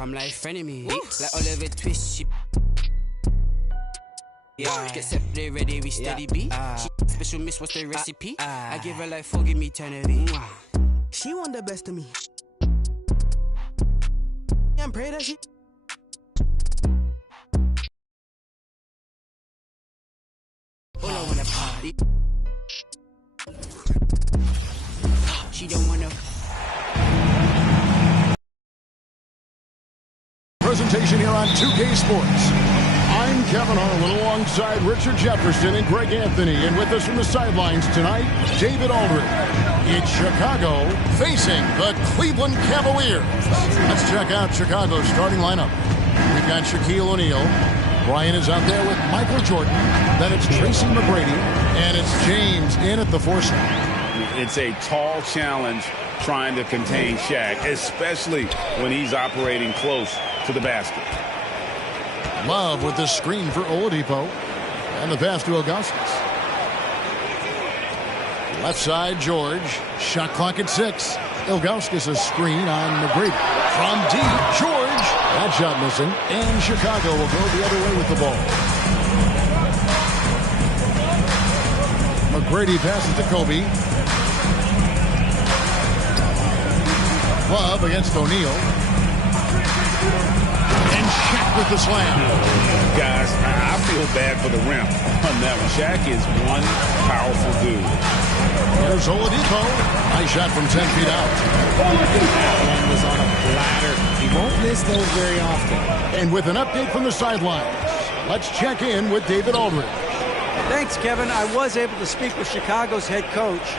I'm like frenemy, like Oliver Twist. She get set, they ready, we steady beat. She special miss, what's the recipe? I give her like 4, give me 10 of it. She want the best of me. And pray that she. All I wanna party. She don't wanna. Presentation here on 2K Sports. I'm Kevin Harlan alongside Richard Jefferson and Greg Anthony. And with us from the sidelines tonight, David Aldridge. It's Chicago facing the Cleveland Cavaliers. Let's check out Chicago's starting lineup. We've got Shaquille O'Neal. Brian is out there with Michael Jordan. Then it's Tracy McGrady. And it's James in at the 4 spot. It's a tall challenge trying to contain Shaq, especially when he's operating close to the basket. Love with the screen for Oladipo. And the pass to Augustus. Left side, George. Shot clock at 6. Augustus a screen on McGrady. From deep, George. That shot missing. And Chicago will go the other way with the ball. McGrady passes to Kobe. Love against O'Neal. And Shaq with the slam. Guys, I feel bad for the rim on that one. Shaq is one powerful dude. There's Oladipo. Nice shot from 10 feet out. That one was on a platter. He won't miss those very often. And with an update from the sidelines, let's check in with David Aldridge. Thanks, Kevin. I was able to speak with Chicago's head coach.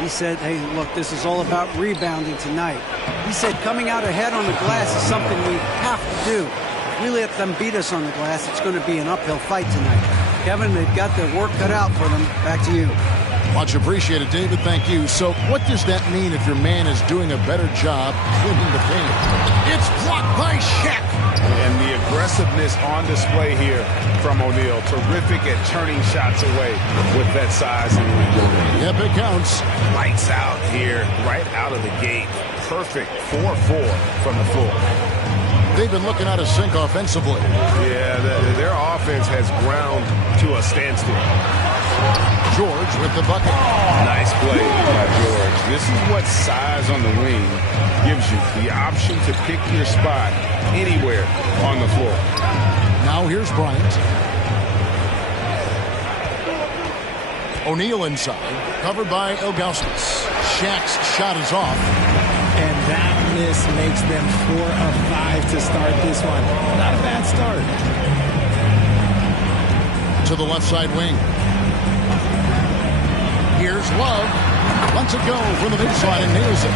He said, hey, look, this is all about rebounding tonight. He said coming out ahead on the glass is something we have to do. If we let them beat us on the glass, it's going to be an uphill fight tonight. Kevin, they've got their work cut out for them. Back to you. Much appreciated, David. Thank you. So what does that mean if your man is doing a better job cleaning the paint? It's blocked by Shaq. And the aggressiveness on display here from O'Neal. Terrific at turning shots away with that size and length. Yep, it counts. Lights out here, right out of the gate. Perfect 4-4 from the floor. They've been looking out of sync offensively. Yeah, their offense has ground to a standstill. George with the bucket. Nice play by George. This is what size on the wing gives you. The option to pick your spot anywhere on the floor. Now here's Bryant. O'Neal inside. Covered by Augustus. Shaq's shot is off. And that miss makes them 4 of 5 to start this one. Not a bad start. To the left side wing. Here's Love. Lets it go from the baseline and nails it.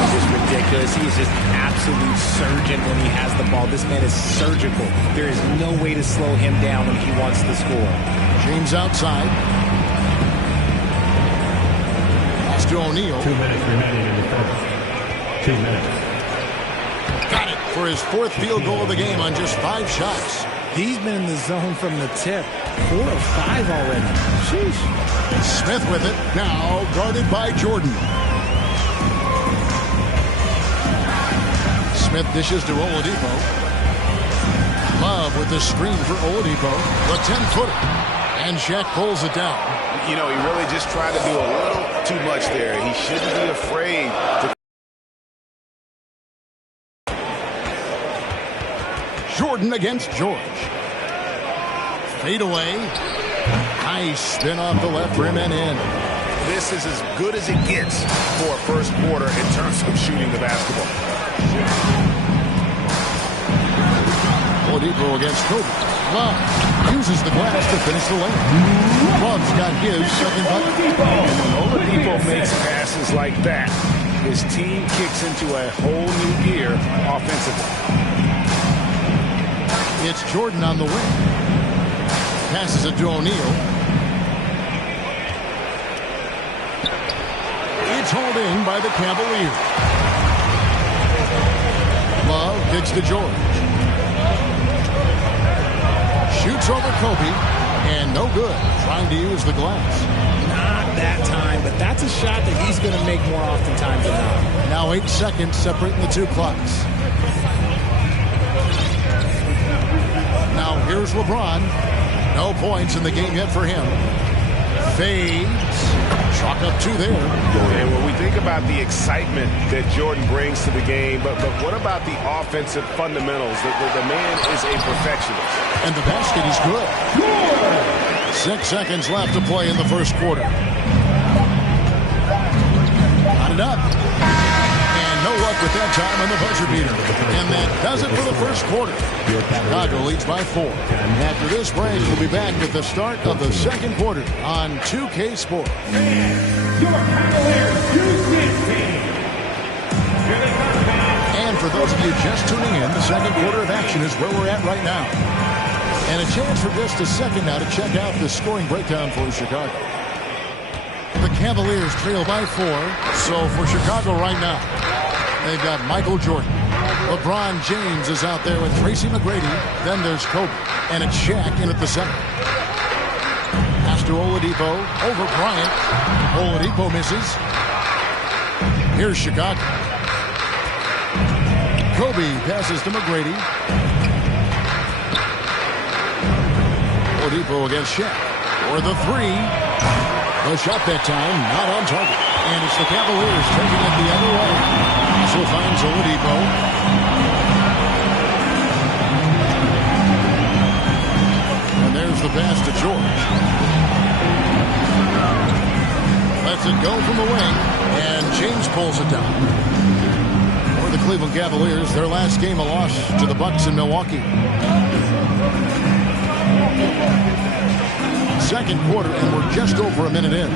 This is ridiculous. He's just an absolute surgeon when he has the ball. This man is surgical. There is no way to slow him down when he wants to score. James outside. Pass to O'Neal. 2 minutes remaining in the first. 2 minutes. Got it for his 4th field goal of the game on just 5 shots. He's been in the zone from the tip. 4 of 5 already. Sheesh. Smith with it. Now guarded by Jordan. Smith dishes to Oladipo. Love with the screen for Oladipo. The 10-footer. And Shaq pulls it down. You know, he really just tried to do a little too much there. He shouldn't be afraid to... Jordan against George. Fade away. Nice spin off the left rim and in. This is as good as it gets for a first quarter in terms of shooting the basketball. Oladipo against Kobe. Love uses the glass to finish the lane. Love's got his second bucket. And when Oladipo makes passes like that, his team kicks into a whole new gear offensively. It's Jordan on the wing. Passes it to O'Neal. It's hauled in by the Cavaliers. Love kicks to George. Shoots over Kobe. And no good. Trying to use the glass. Not that time, but that's a shot that he's going to make more oftentimes than not. Now 8 seconds separating the 2 clocks. Here's LeBron. No points in the game yet for him. Fades. Chalk up 2 there. And when we think about the excitement that Jordan brings to the game, but what about the offensive fundamentals? The man is a perfectionist. And the basket is good. 6 seconds left to play in the first quarter. Got it up. And no luck with that time on the buzzer beater. And that does it for the first quarter. Chicago leads by 4. After this break, we'll be back with the start of the second quarter on 2K Sports. And for those of you just tuning in, the second quarter of action is where we're at right now. And a chance for just a second now to check out the scoring breakdown for Chicago. The Cavaliers trail by 4. So for Chicago right now, they've got Michael Jordan. LeBron James is out there with Tracy McGrady. Then there's Kobe. And it's Shaq in at the center. Pass to Oladipo. Over Bryant. Oladipo misses. Here's Chicago. Kobe passes to McGrady. Oladipo against Shaq. For the 3. The shot that time, not on target. And it's the Cavaliers taking it the other way. Also finds Oladipo. And there's the pass to George. Lets it go from the wing. And James pulls it down. For the Cleveland Cavaliers, their last game a loss to the Bucks in Milwaukee. Second quarter, and we're just over a minute in.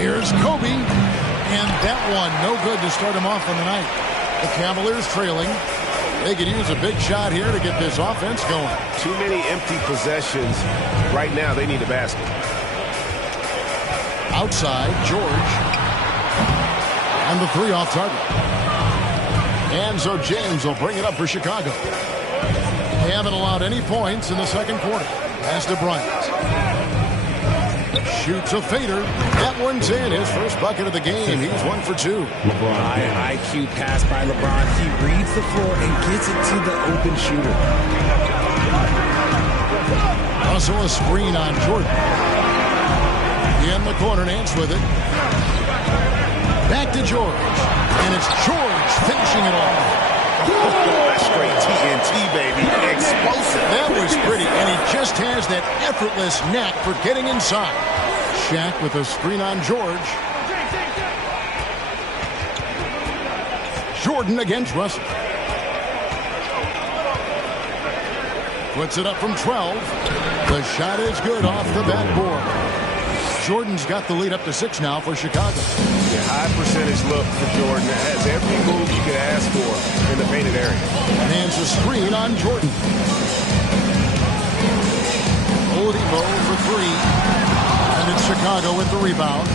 Here's Kobe, and that one no good to start him off on the night. The Cavaliers trailing. They could use a big shot here to get this offense going. Too many empty possessions. Right now, they need a basket. Outside, George. And the 3 off target. And so James will bring it up for Chicago. They haven't allowed any points in the second quarter. Pass to Bryant. Shoots a fader. That one's in. His first bucket of the game. He's 1 for 2. High IQ pass by LeBron. He reads the floor and gets it to the open shooter. Also a screen on Jordan. In the corner, Nance with it. Back to George. And it's George finishing it off. That's straight TNT, baby. Explosive. That was pretty. And he just has that effortless knack for getting inside. Shaq with a screen on George. Jordan against Russell. Puts it up from 12. The shot is good off the backboard. Jordan's got the lead up to 6 now for Chicago. Yeah, high percentage look for Jordan. That has every move you could ask for in the painted area. Hands a screen on Jordan. Oladipo for 3. And it's Chicago with the rebound.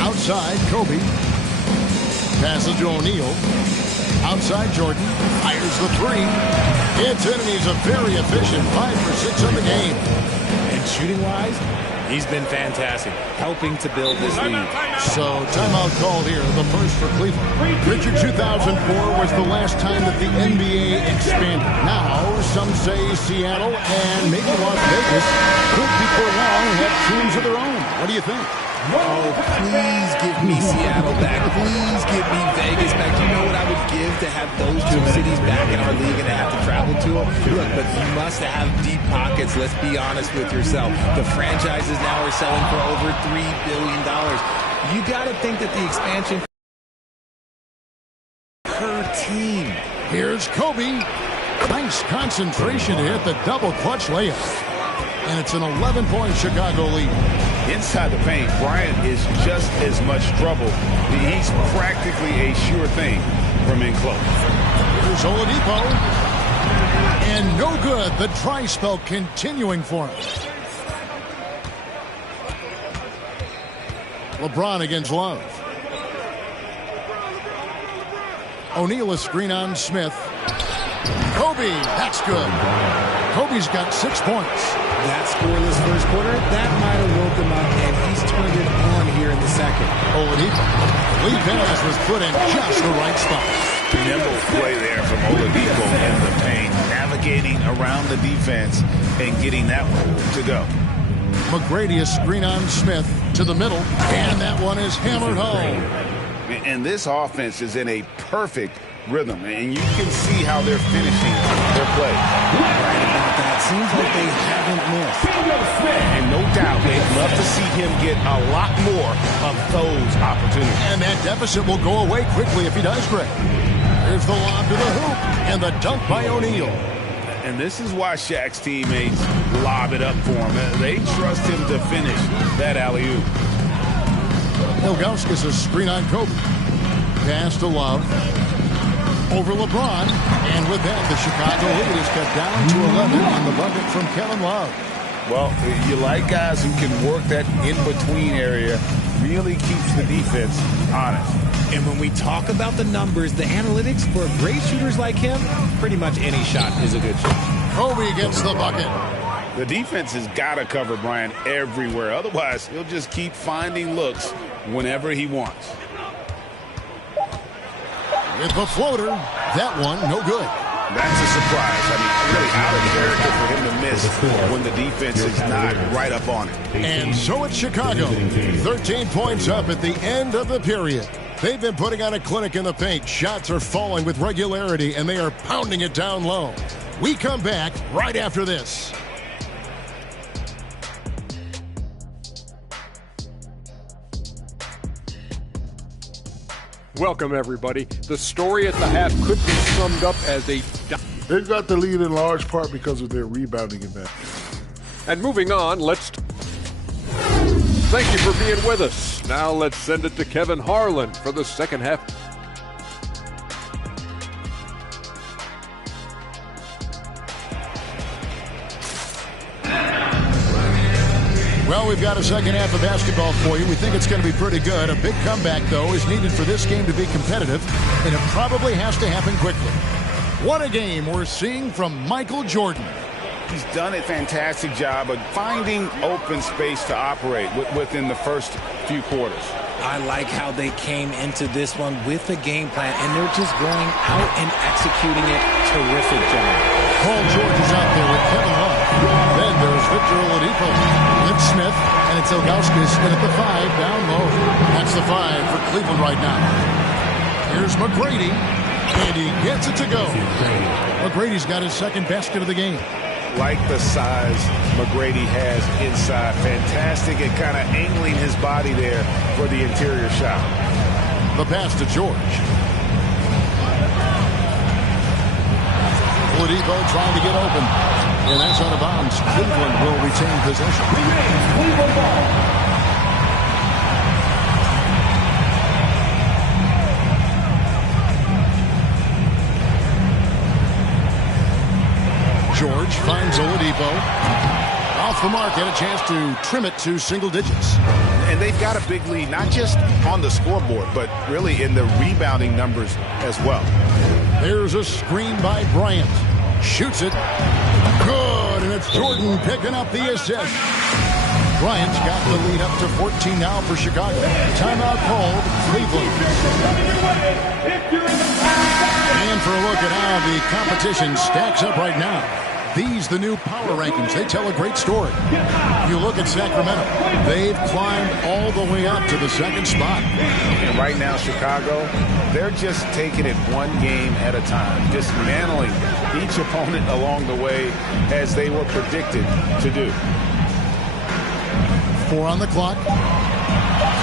Outside, Kobe. Passes to O'Neal. Outside, Jordan. Fires the 3. It's in, and he's a very efficient 5 for 6 on the game. And shooting-wise, he's been fantastic, helping to build this lead. So, timeout called here, the first for Cleveland. Richard, 2004 was the last time that the NBA expanded. Now, some say Seattle and maybe Las Vegas could before long have teams of their own. What do you think? Oh, please give me Seattle back. Please give me Vegas back. Do you know what I would give to have those 2 cities back in our league and to have to travel to them? Look, but you must have deep pockets. Let's be honest with yourself. The franchises now are selling for over $3 billion. You got to think that the expansion per team. Here's Kobe. Nice concentration to hit the double clutch layup. And it's an 11-point Chicago lead. Inside the paint, Bryant is just as much trouble. He's practically a sure thing from in close. Here's Oladipo. And no good. The dry spell continuing for him. LeBron against Love. O'Neal a screen on Smith. Kobe, that's good. Kobe's got 6 points. That scoreless first quarter, that might have woke him up, and he's turned it on here in the second. Oladipo. Lead pass was put in just the right spot. Nimble play there from Oladipo, and the navigating around the defense and getting that one to go. McGrady is screen on Smith to the middle, and that one is hammered home. And this offense is in a perfect rhythm, and you can see how they're finishing their play. Right about that. Seems like they haven't missed. And no doubt they'd love to see him get a lot more of those opportunities. And that deficit will go away quickly if he does, Greg. Here's the lob to the hoop, and the dunk by O'Neal. And this is why Shaq's teammates lob it up for him. They trust him to finish that alley-oop. Ilgauskas is screen on Kobe. Pass to Love. Over LeBron. And with that, the Chicago lead is cut down to 11 on the bucket from Kevin Love. Well, you like guys who can work that in-between area, really keeps the defense honest. And when we talk about the numbers, the analytics for great shooters like him, pretty much any shot is a good shot. Kobe gets the bucket. The defense has got to cover Bryant everywhere. Otherwise, he'll just keep finding looks whenever he wants. With the floater, that one no good. That's a surprise. I mean, really out of character for him to miss when the defense is not right up on it. And so it's Chicago. 13 points up at the end of the period. They've been putting on a clinic in the paint. Shots are falling with regularity, and they are pounding it down low. We come back right after this. Welcome, everybody. The story at the half could be summed up as a... They've got the lead in large part because of their rebounding event. And moving on, let's... Thank you for being with us. Now let's send it to Kevin Harlan for the second half. Well, we've got a second half of basketball for you. We think it's going to be pretty good. A big comeback, though, is needed for this game to be competitive, and it probably has to happen quickly. What a game we're seeing from Michael Jordan. He's done a fantastic job of finding open space to operate within the first few quarters. I like how they came into this one with a game plan, and they're just going out and executing it. Terrific job. Paul George is out there with Kevin Love. Then there's Victor Oladipo. It's Smith, and it's Ilgauskas in at the 5, down low. That's the 5 for Cleveland right now. Here's McGrady, and he gets it to go. McGrady's got his second basket of the game. Like the size McGrady has inside. Fantastic at kind of angling his body there for the interior shot. The pass to George. Oladipo trying to get open. And that's out of bounds. Cleveland will retain possession. Cleveland ball. George finds Oladipo. Off the mark, and a chance to trim it to single digits. And they've got a big lead, not just on the scoreboard, but really in the rebounding numbers as well. There's a screen by Bryant. Shoots it. Good, and it's Jordan picking up the assist. Bryant's got the lead up to 14 now for Chicago. Timeout called, Cleveland. And for a look at how the competition stacks up right now. These, the new power rankings, they tell a great story. You look at Sacramento, they've climbed all the way up to the second spot. And right now, Chicago, they're just taking it one game at a time, dismantling each opponent along the way as they were predicted to do. 4 on the clock.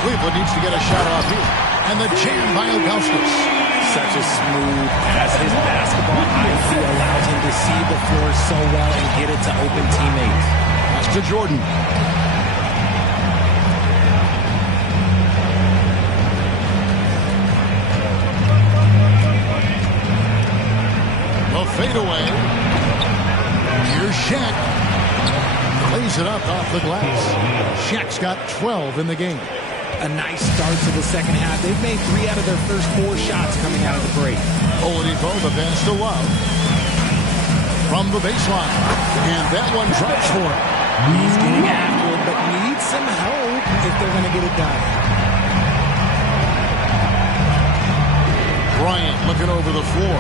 Cleveland needs to get a shot off here. And the jam by Ilgauskas. Such a smooth pass. His basketball IQ allows him to see the floor so well and get it to open teammates. Pass to Jordan. The fadeaway. Here's Shaq. Lays it up off the glass. Shaq's got 12 in the game. A nice start to the second half. They've made 3 out of their first 4 shots coming out of the break. Oladipo, the pass to Love. From the baseline. And that one drops for him. He's getting after it, but needs some help if they're going to get it done. Bryant looking over the floor.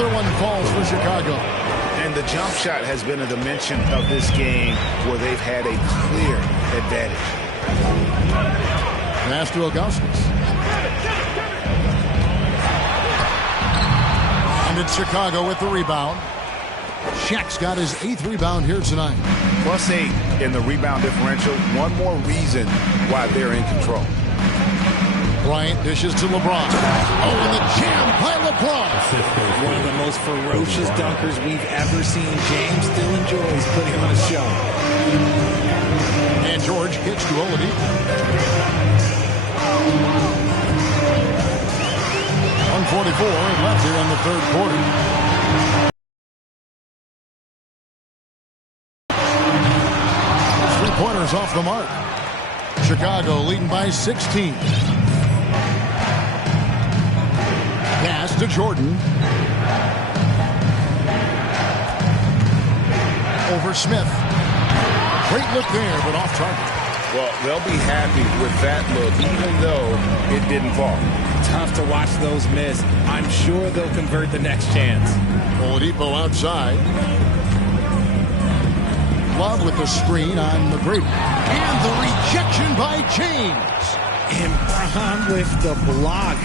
Another one falls for Chicago. And the jump shot has been a dimension of this game where they've had a clear advantage. Pass to Augustus. And it's Chicago with the rebound. Shaq's got his 8th rebound here tonight. +8 in the rebound differential. One more reason why they're in control. Bryant dishes to LeBron. Oh, and the jam by LeBron. One of the most ferocious dunkers we've ever seen. James still enjoys putting on a show. And George gets to Oladipo. 1:44 left here in the third quarter. Three-pointers off the mark. Chicago leading by 16. Pass to Jordan. Over Smith. Great look there, but off target. Well, they'll be happy with that look, even though it didn't fall. Tough to watch those miss. I'm sure they'll convert the next chance. Oladipo outside. Love with the screen on McGrady. And the rejection by James. And Braun with the block.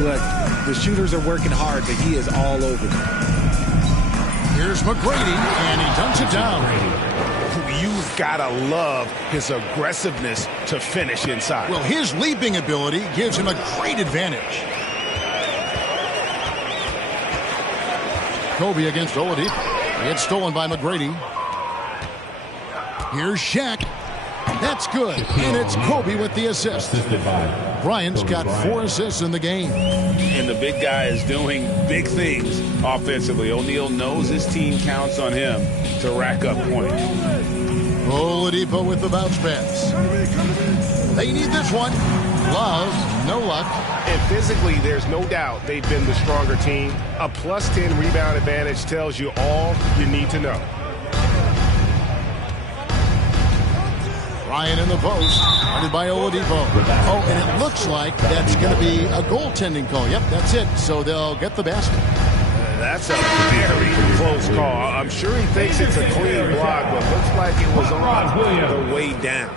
Look, the shooters are working hard, but he is all over them. Here's McGrady, and he dunks it down. You've got to love his aggressiveness to finish inside. Well, his leaping ability gives him a great advantage. Kobe against Oladipo. It's stolen by McGrady. Here's Shaq. That's good. And it's Kobe with the assist. Bryant's got 4 assists in the game. And the big guy is doing big things offensively. O'Neal knows his team counts on him to rack up points. Oladipo with the bounce pass. They need this one. Love, no luck. And physically, there's no doubt they've been the stronger team. A +10 rebound advantage tells you all you need to know. Ryan in the post, guarded by Oladipo. Oh, and it looks like that's going to be a goaltending call. Yep, that's it. So they'll get the basket. That's a very close call. I'm sure he thinks it's a clean block, but looks like it was on the way down.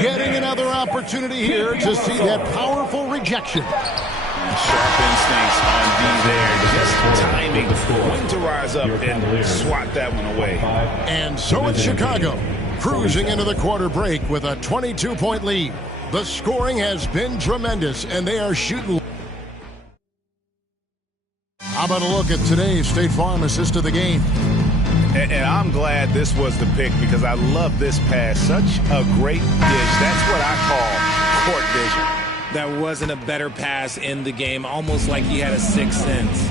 Getting another opportunity here to see that powerful rejection. Sharp instincts on D there. Just timing when to rise up and swat that one away. And so it's Chicago, cruising into the quarter break with a 22-point lead. The scoring has been tremendous, and they are shooting. How about a look at today's State Farm assist of the game? And I'm glad this was the pick because I love this pass. Such a great dish. That's what I call court vision. That wasn't a better pass in the game, almost like he had a sixth sense.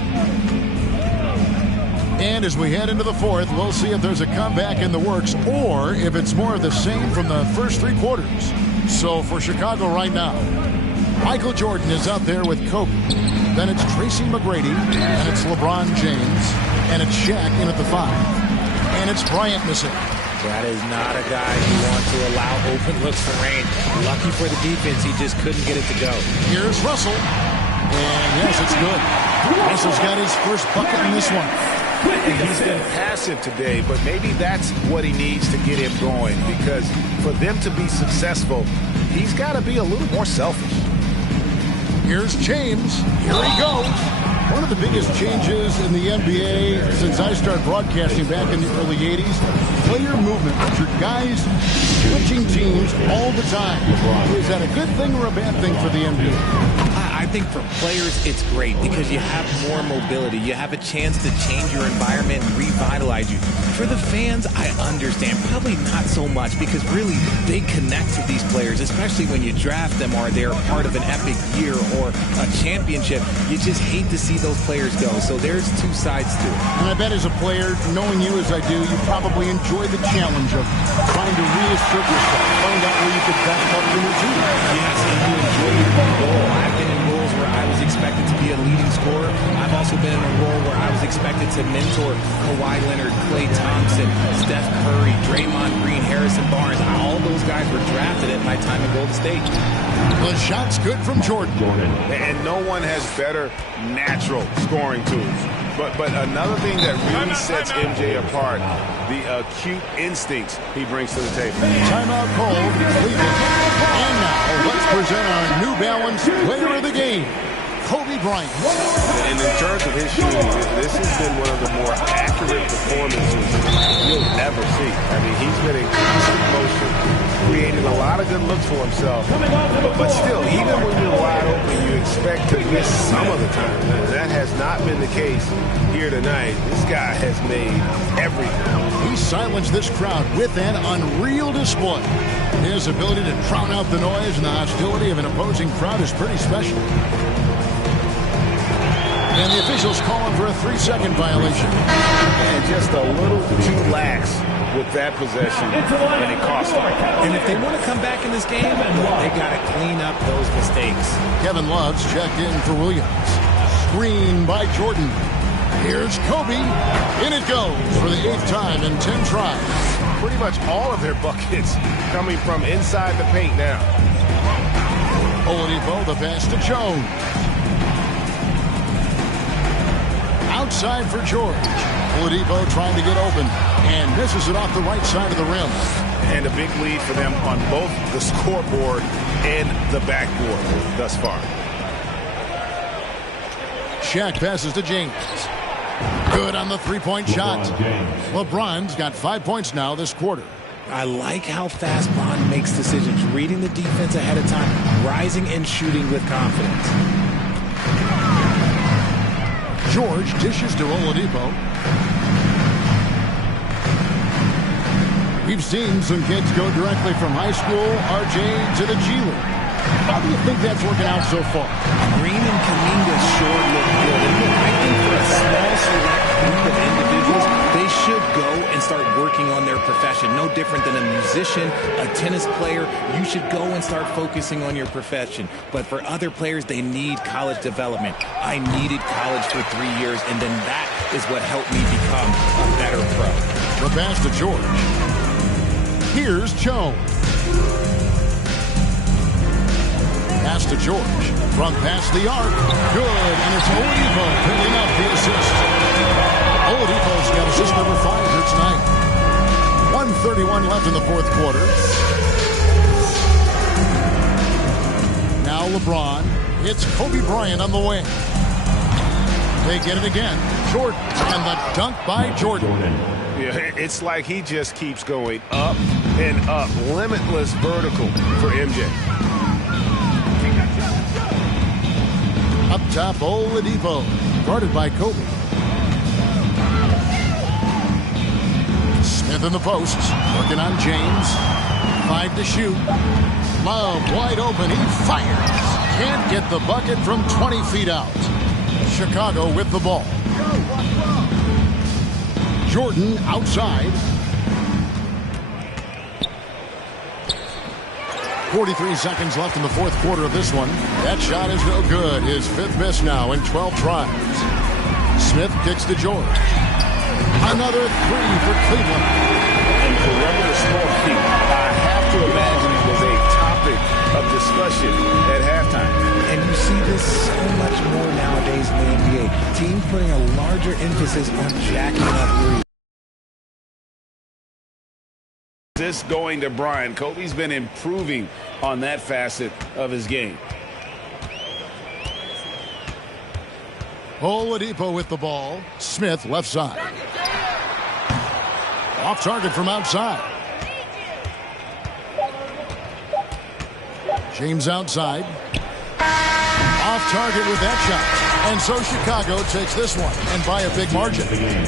And as we head into the fourth, we'll see if there's a comeback in the works or if it's more of the same from the first 3 quarters. So for Chicago right now, Michael Jordan is out there with Kobe. Then it's Tracy McGrady, and it's LeBron James, and it's Shaq in at the 5. And it's Bryant missing. That is not a guy you want to allow open looks for rain. Lucky for the defense, he just couldn't get it to go. Here's Russell. And yes, it's good. Russell's got his first bucket in this one. He's been passive today, but maybe that's what he needs to get him going, because for them to be successful, he's got to be a little more selfish. Here's James. Here he goes. One of the biggest changes in the NBA since I started broadcasting back in the early 80s, player movement. Your guys switching teams all the time. Is that a good thing or a bad thing for the NBA? I think for players, it's great because you have more mobility. You have a chance to change your environment and revitalize you. For the fans, I understand. Probably not so much because really they connect to these players, especially when you draft them or they're part of an epic year or a championship. You just hate to see those players go. So there's 2 sides to it. And I bet as a player, knowing you as I do, you probably enjoy the challenge of trying to reassert yourself, find out where you could back up your routine. Yes, and you enjoy your role. I've been in roles where I was expected to be a leading scorer. I've also been in a role where I was expected to mentor Kawhi Leonard, Klay Thompson, Steph Curry, Draymond Green, Harrison Barnes. All those guys were drafted at my time in Golden State. The shot's good from Jordan. And no one has better natural scoring tools. But another thing that really sets MJ apart, the acute instincts he brings to the table. Timeout called, Cleveland. And now let's present our New Balance Player of the Game, Kobe Bryant. And in terms of his shooting, this has been one of the more accurate performances you'll ever see. I mean, he's been in constant motion, creating a lot of good looks for himself. But still, even when you're wide open, you expect to miss some of the time. That has not been the case here tonight. This guy has made everything. He silenced this crowd with an unreal display. His ability to drown out the noise and the hostility of an opposing crowd is pretty special. And the officials calling for a 3-second violation. And just a little too lax with that possession, and it cost them. And if they want to come back in this game, they got to clean up those mistakes. Kevin Love's checked in for Williams. Screen by Jordan. Here's Kobe. In it goes for the 8th time in 10 tries. Pretty much all of their buckets coming from inside the paint now. Oladipo, the pass to Jones. Outside for George. Oladipo trying to get open and misses it off the right side of the rim. And a big lead for them on both the scoreboard and the backboard thus far. Shaq passes to James. Good on the three-point shot. LeBron's got 5 points now this quarter. I like how fast Bron makes decisions, reading the defense ahead of time, rising and shooting with confidence. George dishes to Oladipo. We've seen some kids go directly from high school, RJ, to the G League. How do you think that's working out so far? Green and Kaminga sure look good. And look, I think for a small select group of individuals, they should go and start working on their profession. No different than a musician, a tennis player. You should go and start focusing on your profession. But for other players, they need college development. I needed college for 3 years, and then that is what helped me become a better pro. The pass to George. Here's Jones. Pass to George. From past the arc. Good. And it's Oladipo picking up the assist. Oladipo's got assist number 5 here tonight. 1:31 left in the fourth quarter. Now LeBron. It's Kobe Bryant on the wing. They get it again. Jordan. And the dunk by Jordan. Yeah, it's like he just keeps going up and up. Limitless vertical for MJ. Up top, Oladipo, guarded by Kobe. Smith in the post, working on James. 5 to shoot. Love wide open, he fires. Can't get the bucket from 20 feet out. Chicago with the ball. Jordan outside. 43 seconds left in the fourth quarter of this one. That shot is no good. His 5th miss now in 12 tries. Smith kicks to George. Another 3 for Cleveland. And forever the small feet. I have to imagine it was a topic of discussion at halftime. And you see this so much more nowadays in the NBA. Teams putting a larger emphasis on jacking up threes. This going to Bryant. Kobe's been improving on that facet of his game. Oladipo with the ball. Smith left side. Off target from outside. James outside. Off target with that shot. And so Chicago takes this one, and by a big margin.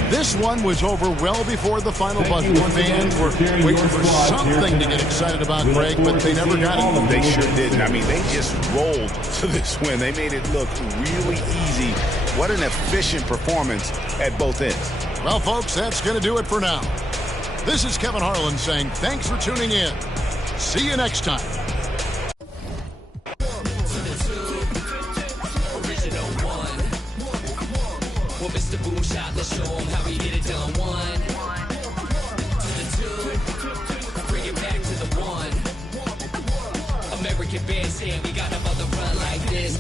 This one was over well before the final buzzer. Fans were waiting for something to get excited about, Greg, but they never got it. They sure didn't. I mean, they just rolled to this win. They made it look really easy. What an efficient performance at both ends. Well, folks, that's going to do it for now. This is Kevin Harlan saying thanks for tuning in. See you next time. Mr. Boom Shot, let's show him how we get it done. 1 to the 2, bring it back to the 1. American band saying we got about to run like this.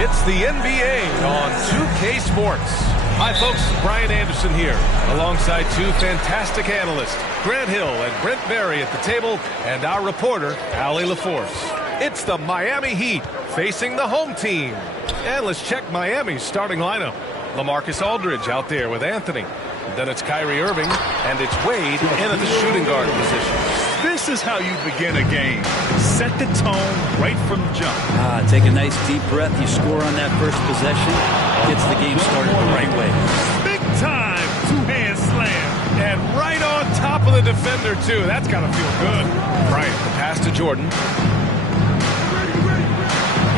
It's the NBA on 2K Sports. Hi, folks. Brian Anderson here, alongside two fantastic analysts, Grant Hill and Brent Berry at the table, and our reporter, Allie LaForce. It's the Miami Heat facing the home team. And let's check Miami's starting lineup. LaMarcus Aldridge out there with Anthony. Then it's Kyrie Irving, and it's Wade in at the shooting guard position. This is how you begin a game. Set the tone right from the jump. Take a nice deep breath. You score on that first possession. Gets the game started the right way. Big time two-hand slam. And right on top of the defender, too. That's got to feel good. Bryant, the pass to Jordan.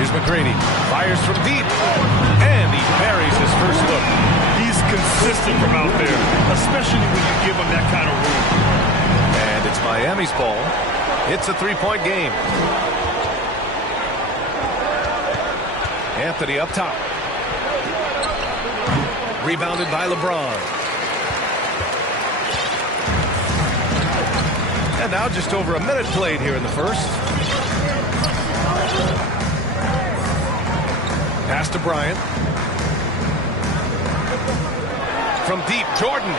Here's McGrady. Fires from deep. And he buries his first look. He's consistent from out there, especially when you give him that kind of room. And it's Miami's ball. It's a three-point game. Anthony up top. Rebounded by LeBron. And now just over a minute played here in the first. Pass to Bryant. From deep, Jordan.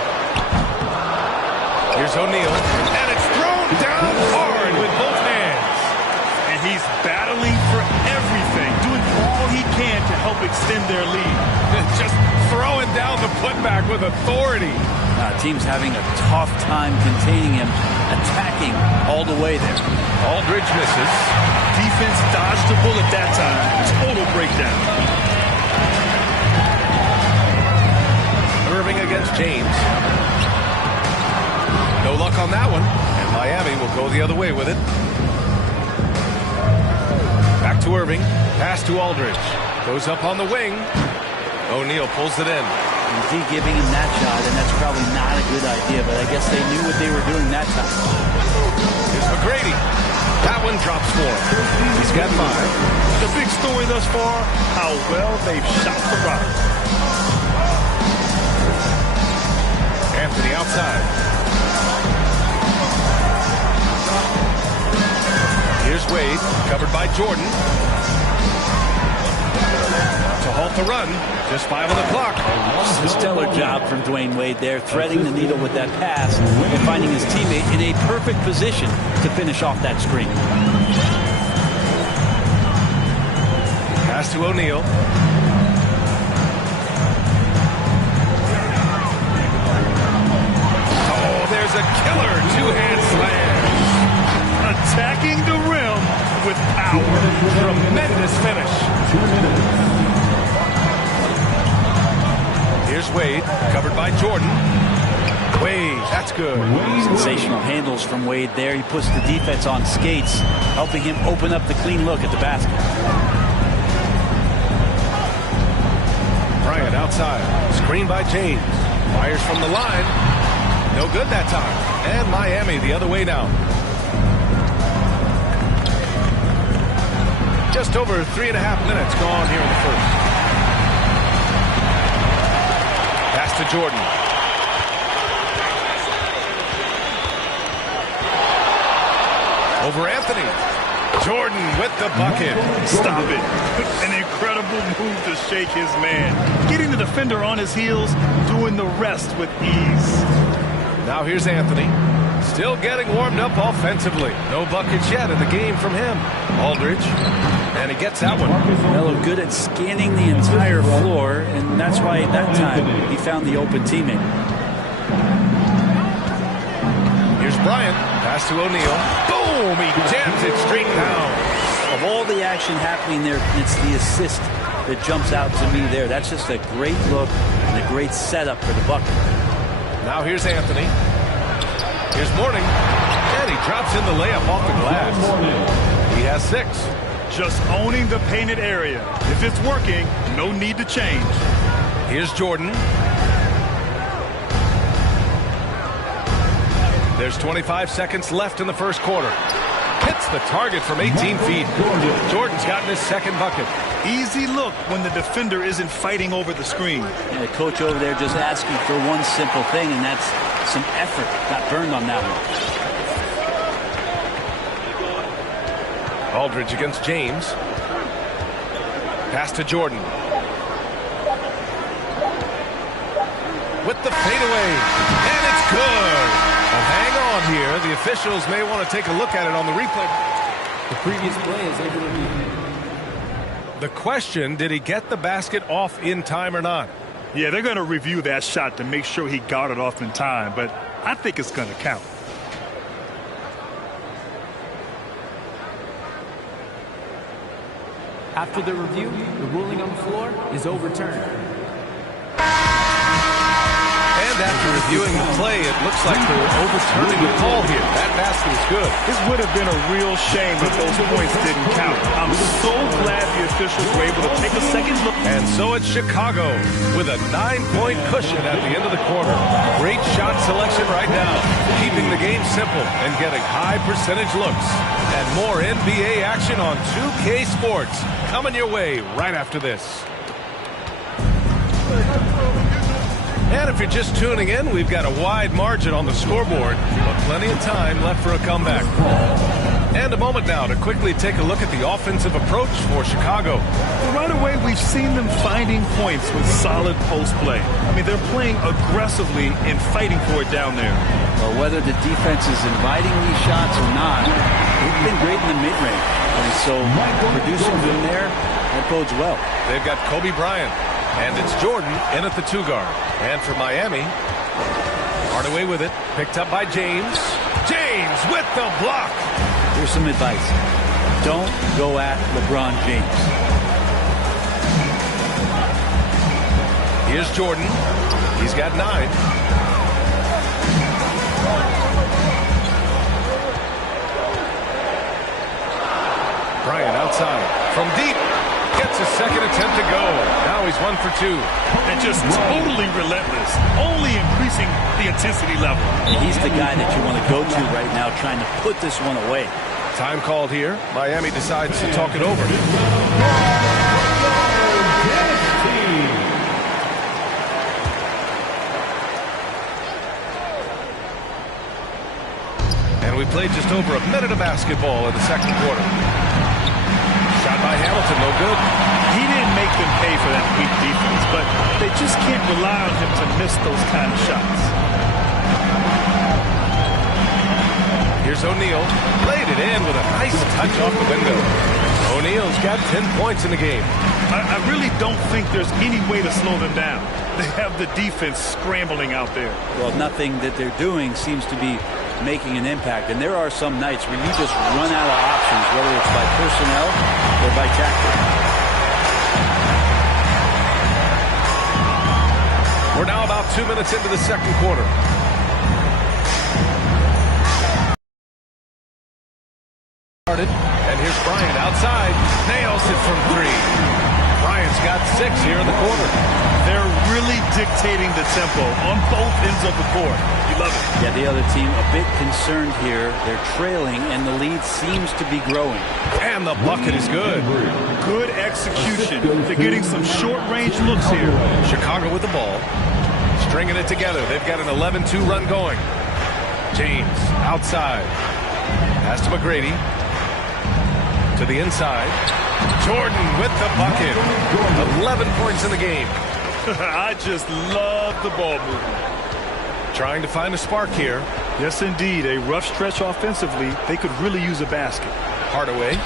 Here's O'Neal. And it's thrown down hard with both hands. And he's battling for everything, doing all he can to help extend their lead. Just throwing down the putback with authority. Team's having a tough time containing him, attacking all the way there. Aldridge misses. Defense dodged a bullet that time. Total breakdown. Irving against James. No luck on that one. And Miami will go the other way with it. Back to Irving. Pass to Aldridge. Goes up on the wing. O'Neal pulls it in. Indeed, giving him that shot, and that's probably not a good idea, but I guess they knew what they were doing that time. Here's McGrady. That one drops for him. He's got 5. The big story thus far, how well they've shot the rock. Anthony outside. Here's Wade, covered by Jordan. To halt the run, just 5 on the clock. A stellar job from Dwayne Wade there, threading the needle with that pass and finding his teammate in a perfect position to finish off that screen. Pass to O'Neal. Oh, there's a killer two-hand slam. Attacking the rim with power. Tremendous finish. 2 minutes. Here's Wade, covered by Jordan. Wade, that's good. Sensational handles from Wade there. He puts the defense on skates, helping him open up the clean look at the basket. Bryant outside. Screen by James. Fires from the line. No good that time. And Miami the other way now. Just over 3.5 minutes gone here in the first. Pass to Jordan. Over Anthony. Jordan with the bucket. Stop it. An incredible move to shake his man. Getting the defender on his heels, doing the rest with ease. Now here's Anthony. Still getting warmed up offensively. No buckets yet in the game from him. Aldridge. And he gets that one. Melo good at scanning the entire floor, and that's why at that time he found the open teammate. Here's Bryant. Pass to O'Neal. Boom! He jams it straight down. Of all the action happening there, it's the assist that jumps out to me there. That's just a great look and a great setup for the bucket. Now here's Anthony. Here's Mourning. And he drops in the layup off the glass. He has 6. Just owning the painted area. If it's working, no need to change. Here's Jordan. There's 25 seconds left in the first quarter. Hits the target from 18 feet. Jordan's gotten his second bucket. Easy look when the defender isn't fighting over the screen. And the coach over there just asking for one simple thing, and that's some effort. Got burned on that one. Aldridge against James. Pass to Jordan. With the fadeaway. And it's good. Well, hang on here. The officials may want to take a look at it on the replay. The previous play is over to review. The question, did he get the basket off in time or not? Yeah, they're going to review that shot to make sure he got it off in time, but I think it's going to count. After the review, the ruling on the floor is overturned. And after reviewing the play, it looks like they're overturning the call here. That basket is good. This would have been a real shame if those points didn't count. I'm so glad the officials were able to take a second look. And so it's Chicago with a 9-point cushion at the end of the quarter. Great shot selection right now, keeping the game simple and getting high percentage looks. And more NBA action on 2K Sports coming your way right after this. And if you're just tuning in, we've got a wide margin on the scoreboard, but plenty of time left for a comeback. And a moment now to quickly take a look at the offensive approach for Chicago. Right away, we've seen them finding points with solid post play. I mean, they're playing aggressively and fighting for it down there. Well, whether the defense is inviting these shots or not, they've been great in the mid-range. And so producing from there, that bodes well. They've got Kobe Bryant. And it's Jordan in at the 2-guard. And for Miami, Hardaway with it. Picked up by James. James with the block. Here's some advice. Don't go at LeBron James. Here's Jordan. He's got 9. Bryant outside. From deep. Gets a second attempt to go. Now he's 1 for 2. And just totally relentless. Only increasing the intensity level. He's the guy that you want to go to right now, trying to put this one away. Time called here. Miami decides to talk it over. And we played just over a minute of basketball in the second quarter. Shot by Hamilton, no good. He didn't make them pay for that weak defense, but they just can't rely on him to miss those kind of shots. Here's O'Neal. Laid it in with a nice touch off the window. O'Neal's got 10 points in the game. I really don't think there's any way to slow them down. They have the defense scrambling out there. Well, nothing that they're doing seems to be making an impact. And there are some nights where you just run out of options, whether it's by personnel or by tactic. We're now about 2 minutes into the second quarter. And here's Bryant outside. Nails it from 3. Bryant's got 6 here in the quarter. They're really dictating the tempo on both ends of the court. You love it. Yeah, the other team a bit concerned here. They're trailing, and the lead seems to be growing. And the bucket is good. Good execution. They're getting some short-range looks here. Chicago with the ball. Stringing it together. They've got an 11-2 run going. James outside. Pass to McGrady. To the inside. Jordan with the bucket. 11 points in the game. I just love the ball movement. Trying to find a spark here. Yes, indeed. A rough stretch offensively. They could really use a basket. Hardaway.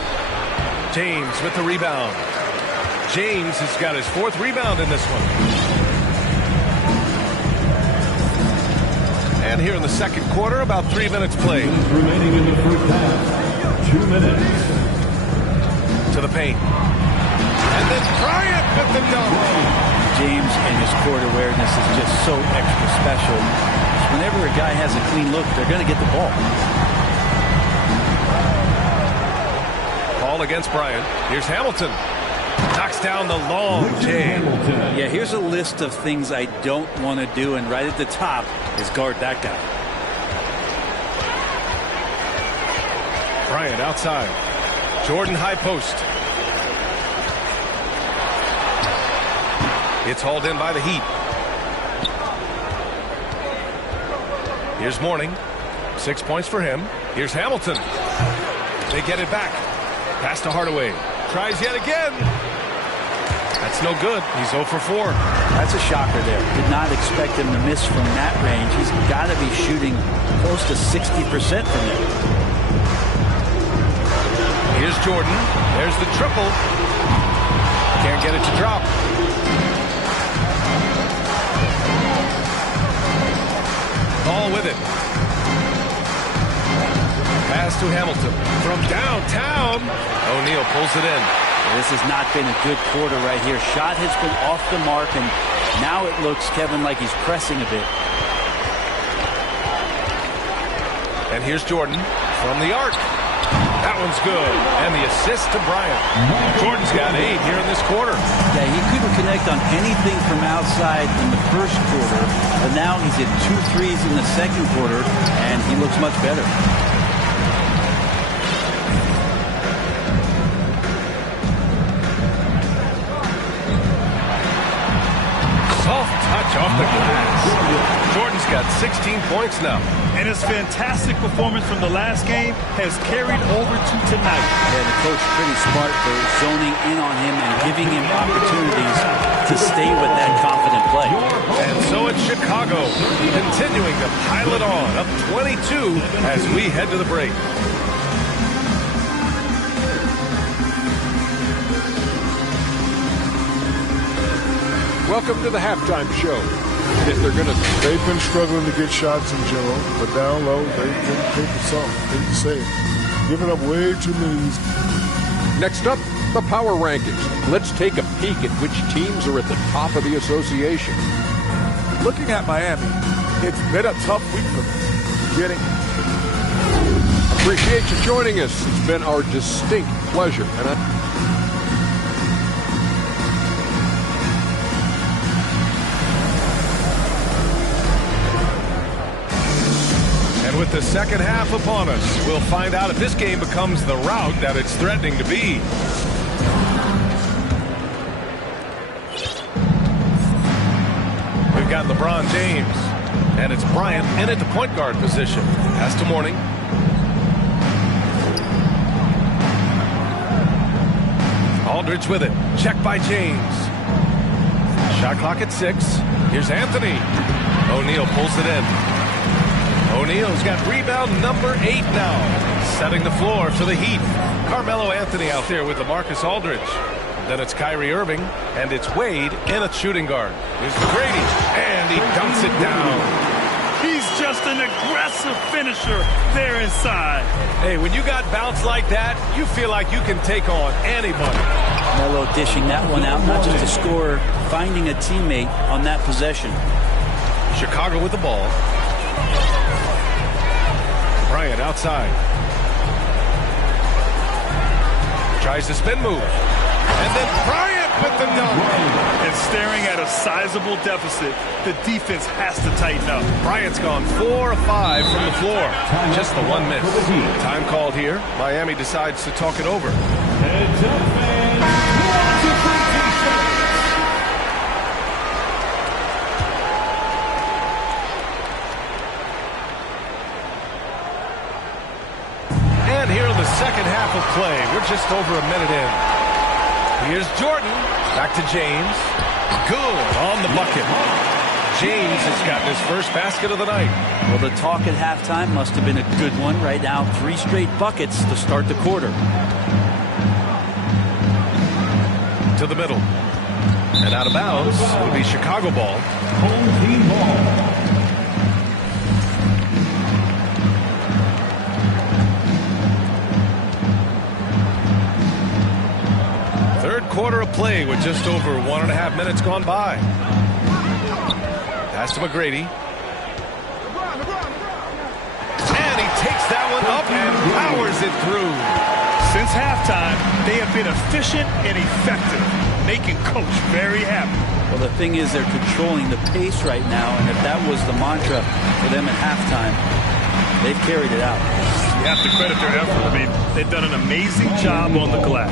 James with the rebound. James has got his 4th rebound in this one. And here in the second quarter, about 3 minutes played. Remaining in the first half. 2 minutes. To the paint. And then Bryant with the dunk. James and his court awareness is just so extra special. Whenever a guy has a clean look, they're going to get the ball. Ball against Bryant. Here's Hamilton. Knocks down the long J. Yeah, here's a list of things I don't want to do, and right at the top is guard that guy. Bryant outside. Jordan high post. It's hauled in by the Heat. Here's Mourning. 6 points for him. Here's Hamilton. They get it back. Pass to Hardaway. Tries yet again. That's no good. He's 0 for 4. That's a shocker there. Did not expect him to miss from that range. He's got to be shooting close to 60% from it. Here's Jordan. There's the triple. Can't get it to drop. Ball with it. Pass to Hamilton. From downtown. O'Neal pulls it in. This has not been a good quarter right here. Shot has been off the mark, and now it looks, Kevin, like he's pressing a bit. And here's Jordan from the arc. That one's good. And the assist to Bryant. Jordan's got 8 here in this quarter. Yeah, he couldn't connect on anything from outside in the first quarter, but now he's hit 2 threes in the second quarter, and he looks much better. Soft touch off the glass. Jordan's got 16 points now. And his fantastic performance from the last game has carried over to tonight. Yeah, the coach pretty smart for zoning in on him and giving him opportunities to stay with that confident play. And so it's Chicago continuing to pile it on, up 22 as we head to the break. Welcome to the halftime show. They've been struggling to get shots in general, but down low, they've been taking something. Hate to say it. Giving up way too many. Next up, the power rankings. Let's take a peek at which teams are at the top of the association. Looking at Miami, it's been a tough week for them. Appreciate you joining us. It's been our distinct pleasure. And with the second half upon us, we'll find out if this game becomes the rout that it's threatening to be. We've got LeBron James, and it's Bryant in at the point guard position. Pass to Mourning. Aldridge with it. Check by James. Shot clock at 6. Here's Anthony. O'Neal pulls it in. O'Neal's got rebound number 8 now. Setting the floor for the Heat. Carmelo Anthony out there with LaMarcus Aldridge. Then it's Kyrie Irving, and it's Wade in at shooting guard. Here's McGrady, and he dunks it down. He's just an aggressive finisher there inside. Hey, when you got bounce like that, you feel like you can take on anybody. Melo dishing that one out, not just a scorer, finding a teammate on that possession. Chicago with the ball. Bryant outside. Tries to spin move. And then Bryant with the dunk. And staring at a sizable deficit, the defense has to tighten up. Bryant's gone 4 of 5 from the floor. Just the one miss. Time called here. Miami decides to talk it over. And here in the second half of play, we're just over a minute in. Here's Jordan. Back to James. Good on the bucket. James has gotten his first basket of the night. Well, the talk at halftime must have been a good one. Right now, 3 straight buckets to start the quarter. To the middle. And out of bounds will be Chicago ball. Home team ball. Third quarter of play with just over 1.5 minutes gone by. Pass to McGrady. And he takes that one up and powers it through. Since halftime, they have been efficient and effective, making Coach very happy. Well, the thing is, they're controlling the pace right now, and if that was the mantra for them at halftime, they've carried it out. You have to credit their effort. I mean, they've done an amazing job on the glass.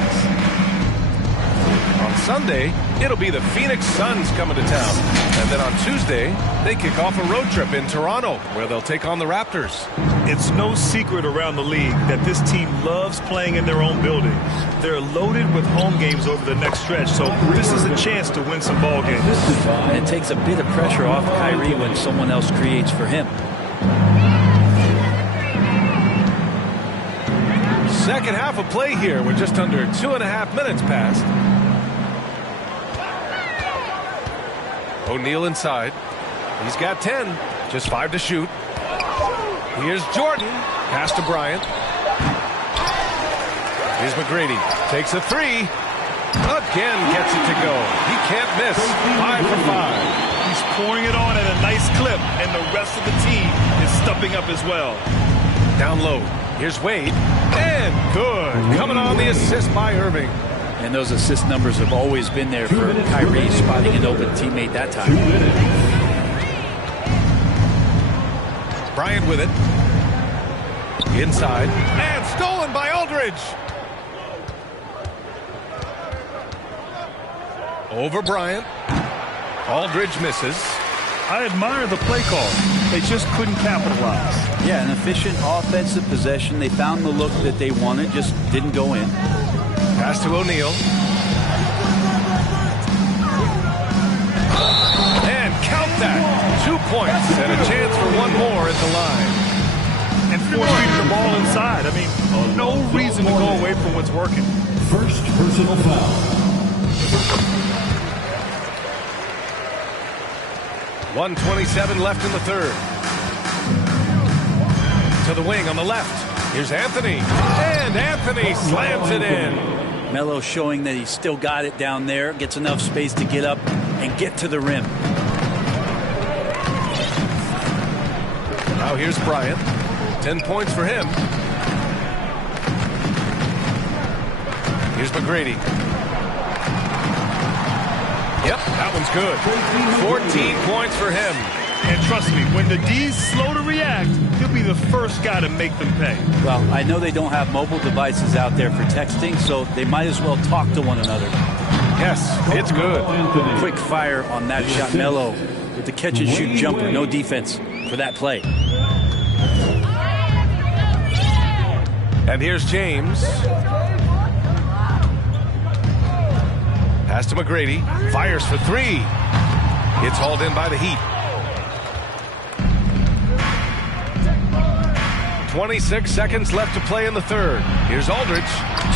On Sunday, it'll be the Phoenix Suns coming to town. And then on Tuesday, they kick off a road trip in Toronto, where they'll take on the Raptors. It's no secret around the league that this team loves playing in their own building. They're loaded with home games over the next stretch, so this is a chance to win some ball games. And it takes a bit of pressure off Kyrie when someone else creates for him. Second half of play here. We're just under 2.5 minutes past. O'Neal inside. He's got 10. Just 5 to shoot. Here's Jordan. Pass to Bryant. Here's McGrady. Takes a 3. Again gets it to go. He can't miss. 5 for 5. He's pouring it on at a nice clip, and the rest of the team is stepping up as well. Down low. Here's Wade. And good. Coming on the assist by Irving. And those assist numbers have always been there for Kyrie, spotting an open teammate that time. Bryant with it. Inside. And stolen by Aldridge. Over Bryant. Aldridge misses. I admire the play call. They just couldn't capitalize. Yeah, an efficient offensive possession. They found the look that they wanted, just didn't go in. Pass to O'Neal. And count that. 2 points and a chance for one more at the line. And force-feeding the ball inside. I mean, no reason to go away from what's working. First personal foul. 1:27 left in the third. To the wing on the left. Here's Anthony. And Anthony slams it in. Melo showing that he's still got it down there. Gets enough space to get up and get to the rim. Now here's Bryant. 10 points for him. Here's McGrady. Yep, that one's good. 14 points for him. And trust me, when the D's slow to react, he'll be the first guy to make them pay. Well, I know they don't have mobile devices out there for texting, so they might as well talk to one another. Yes, it's good. Quick fire on that shot. Melo with the catch-and-shoot jumper. No defense for that play. And here's James. Pass to McGrady. Fires for 3. It's hauled in by the Heat. 26 seconds left to play in the third. Here's Aldridge.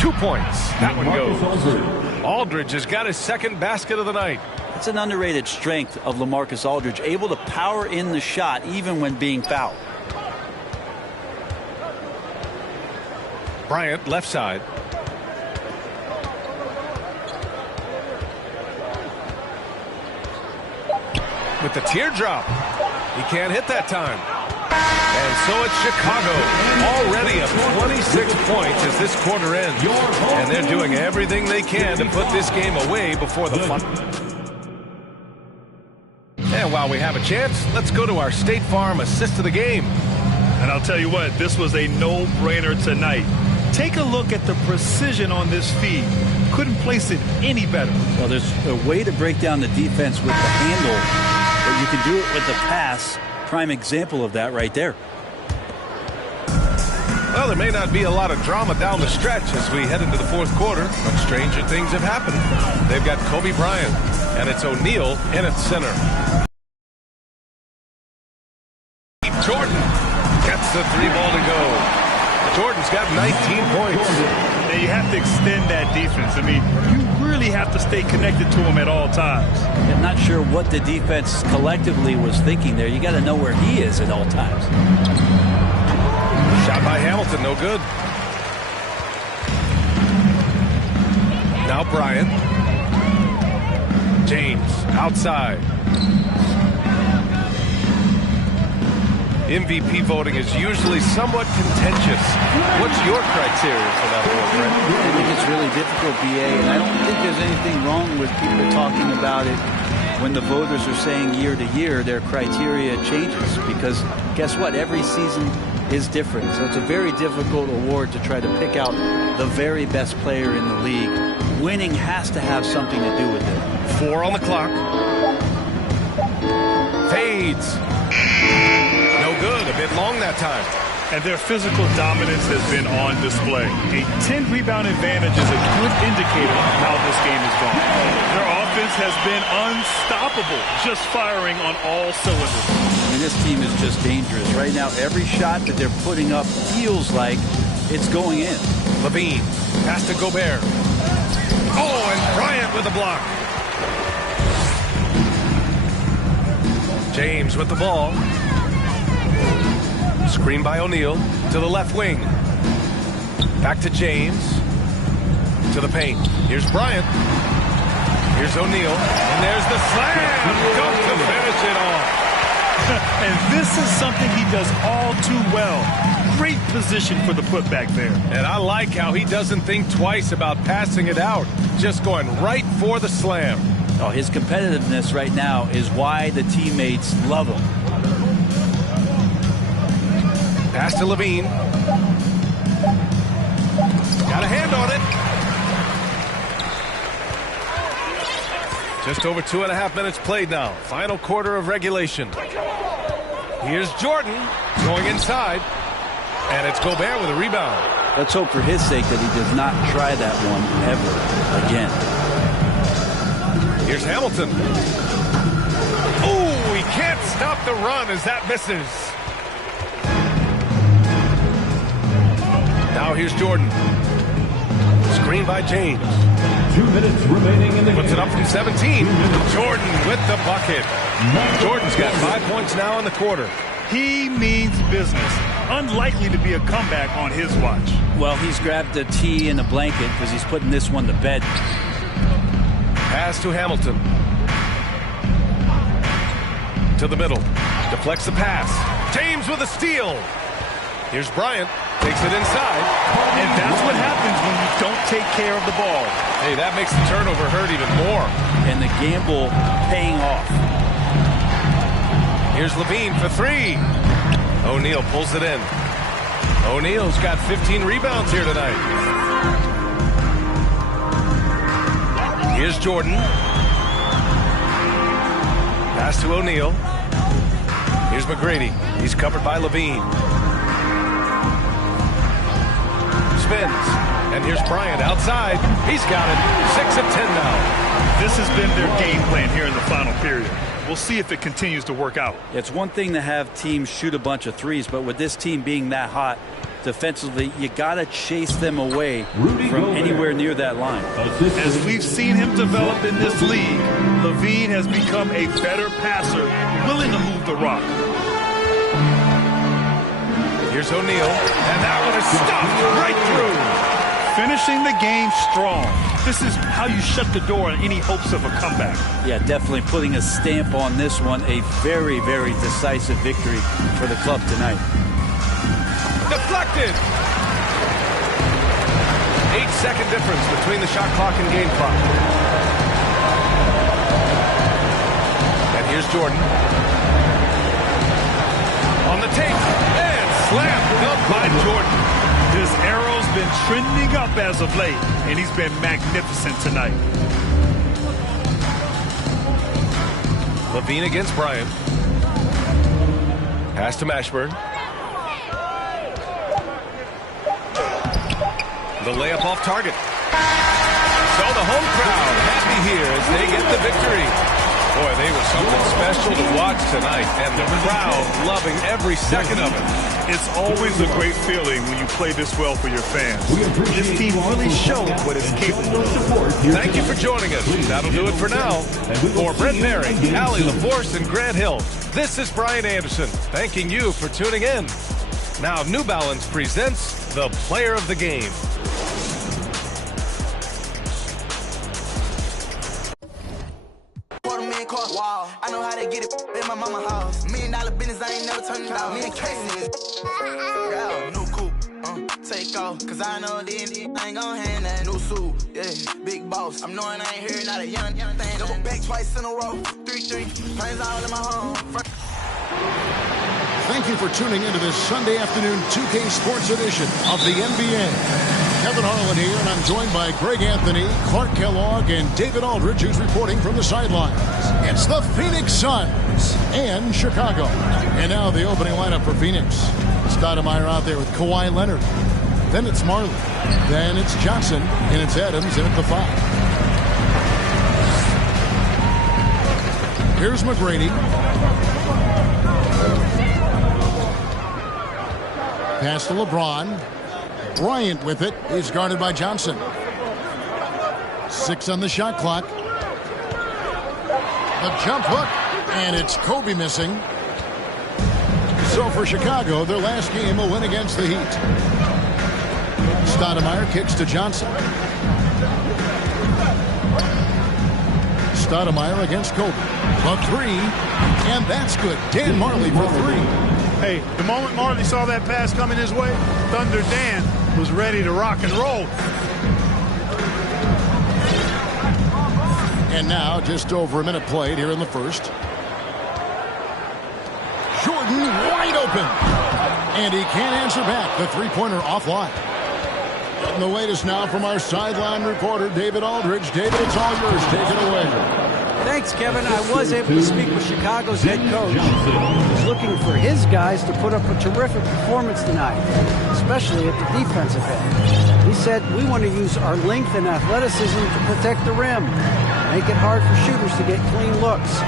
2 points. That one goes. Aldridge has got his second basket of the night. It's an underrated strength of LaMarcus Aldridge, able to power in the shot even when being fouled. Bryant, left side. With the teardrop. He can't hit that time. And so it's Chicago. Already up 26 points as this quarter ends. And they're doing everything they can to put this game away before the fun. And while we have a chance, let's go to our State Farm assist of the game. And I'll tell you what, this was a no-brainer tonight. Take a look at the precision on this feed. Couldn't place it any better. Well, there's a way to break down the defense with the handle, but you can do it with the pass. Prime example of that right there. Well, there may not be a lot of drama down the stretch as we head into the fourth quarter, but stranger things have happened. They've got Kobe Bryant, and it's O'Neal in at center. Jordan gets the 3-ball to go. Jordan's got 19 points. Now you have to extend that defense. I mean, you really have to stay connected to him at all times. I'm not sure what the defense collectively was thinking there. You got to know where he is at all times. Shot by Hamilton, no good. Now Bryant. James, outside. MVP voting is usually somewhat contentious. What's your criteria for that award, Brent? I think it's really difficult, BA, and I don't think there's anything wrong with people talking about it when the voters are saying year to year their criteria changes, because guess what? Every season is different. So it's a very difficult award to try to pick out the very best player in the league. winning has to have something to do with it. 4 on the clock. Fades. No good. A bit long that time. And their physical dominance has been on display. A 10-rebound advantage is a good indicator of how this game is going. Their offense has been unstoppable, just firing on all cylinders. I mean, this team is just dangerous. Right now, every shot that they're putting up feels like it's going in. Levine, pass to Gobert. Oh, and Bryant with the block. James with the ball. Screen by O'Neal to the left wing. Back to James. To the paint. Here's Bryant. Here's O'Neal. And there's the slam. Dunk to finish it off. And this is something he does all too well. Great position for the putback there. And I like how he doesn't think twice about passing it out. Just going right for the slam. Oh, his competitiveness right now is why the teammates love him. Pass to Levine. Got a hand on it. Just over 2.5 minutes played now. Final quarter of regulation. Here's Jordan going inside. And it's Gobert with a rebound. Let's hope for his sake that he does not try that one ever again. Here's Hamilton. Oh, he can't stop the run as that misses. Now here's Jordan. Screen by James. 2 minutes remaining in the game. Puts it up from 17. Jordan with the bucket. Jordan's got 5 points now in the quarter. He means business. Unlikely to be a comeback on his watch. Well, he's grabbed a tee and a blanket because he's putting this one to bed. Pass to Hamilton. To the middle. Deflects the pass. James with a steal. Here's Bryant. Takes it inside. And that's what happens when you don't take care of the ball. Hey, that makes the turnover hurt even more. And the gamble paying off. Here's Levine for 3. O'Neal pulls it in. O'Neal's got 15 rebounds here tonight. Here's Jordan. Pass to O'Neal. Here's McGrady. He's covered by Levine. Spins. And here's Bryant outside. He's got it. 6 of 10 now. This has been their game plan here in the final period. We'll see if it continues to work out. It's one thing to have teams shoot a bunch of threes, but with this team being that hot defensively, you got to chase them away from anywhere near that line. As we've seen him develop in this league, Levine has become a better passer, willing to move the rock. Here's O'Neal, and that one is stuffed right through. Finishing the game strong. This is how you shut the door on any hopes of a comeback. Yeah, definitely putting a stamp on this one. A very, very decisive victory for the club tonight. Deflected. 8-second difference between the shot clock and game clock. And here's Jordan. On the tape. And slammed up by Jordan. His arrow's been trending up as of late, and he's been magnificent tonight. Levine against Bryant. Pass to Mashburn. The layup off target. So the home crowd happy here as they get the victory. Boy, they were something special to watch tonight, and the crowd loving every second of it. It's always a great feeling when you play this well for your fans. This team really showed what it's capable of. Thank you for joining us. That'll do it for now. For Brent Berry, Allie LaForce, and Grant Hill, this is Brian Anderson, thanking you for tuning in. Now, New Balance presents the Player of the Game. Wow, I know how to get it in my mama house. $1 million business, I ain't never turning down. Me and Casey, yeah, new coupe, take off, cause I know then I ain't gon' hand that new suit. Yeah, big boss, I'm knowing I ain't here, not a young thing. Double back twice in a row, 3-3, planes all in my home. Thank you for tuning into this Sunday afternoon 2K Sports edition of the NBA. Kevin Harlan here, and I'm joined by Greg Anthony, Clark Kellogg, and David Aldridge, who's reporting from the sidelines. It's the Phoenix Suns and Chicago. And now the opening lineup for Phoenix. Stoudemire out there with Kawhi Leonard. Then it's Marley. Then it's Johnson, and it's Adams in at the 5. Here's McGrady. Pass to LeBron. Bryant with it. He's guarded by Johnson. 6 on the shot clock. The jump hook, and it's Kobe missing. So for Chicago, their last game will win against the Heat. Stoudemire kicks to Johnson. Stoudemire against Kobe. A 3, and that's good. Dan Marley for 3. Hey, the moment Marley saw that pass coming his way, Thunder Dan was ready to rock and roll. And now, just over a minute played here in the first. Jordan wide open. And he can't answer back. The three-pointer offline. And the latest now from our sideline reporter, David Aldridge. David, it's all yours. Take it away. Thanks, Kevin. I was able to speak with Chicago's head coach. He's looking for his guys to put up a terrific performance tonight, especially at the defensive end. He said, we want to use our length and athleticism to protect the rim, make it hard for shooters to get clean looks.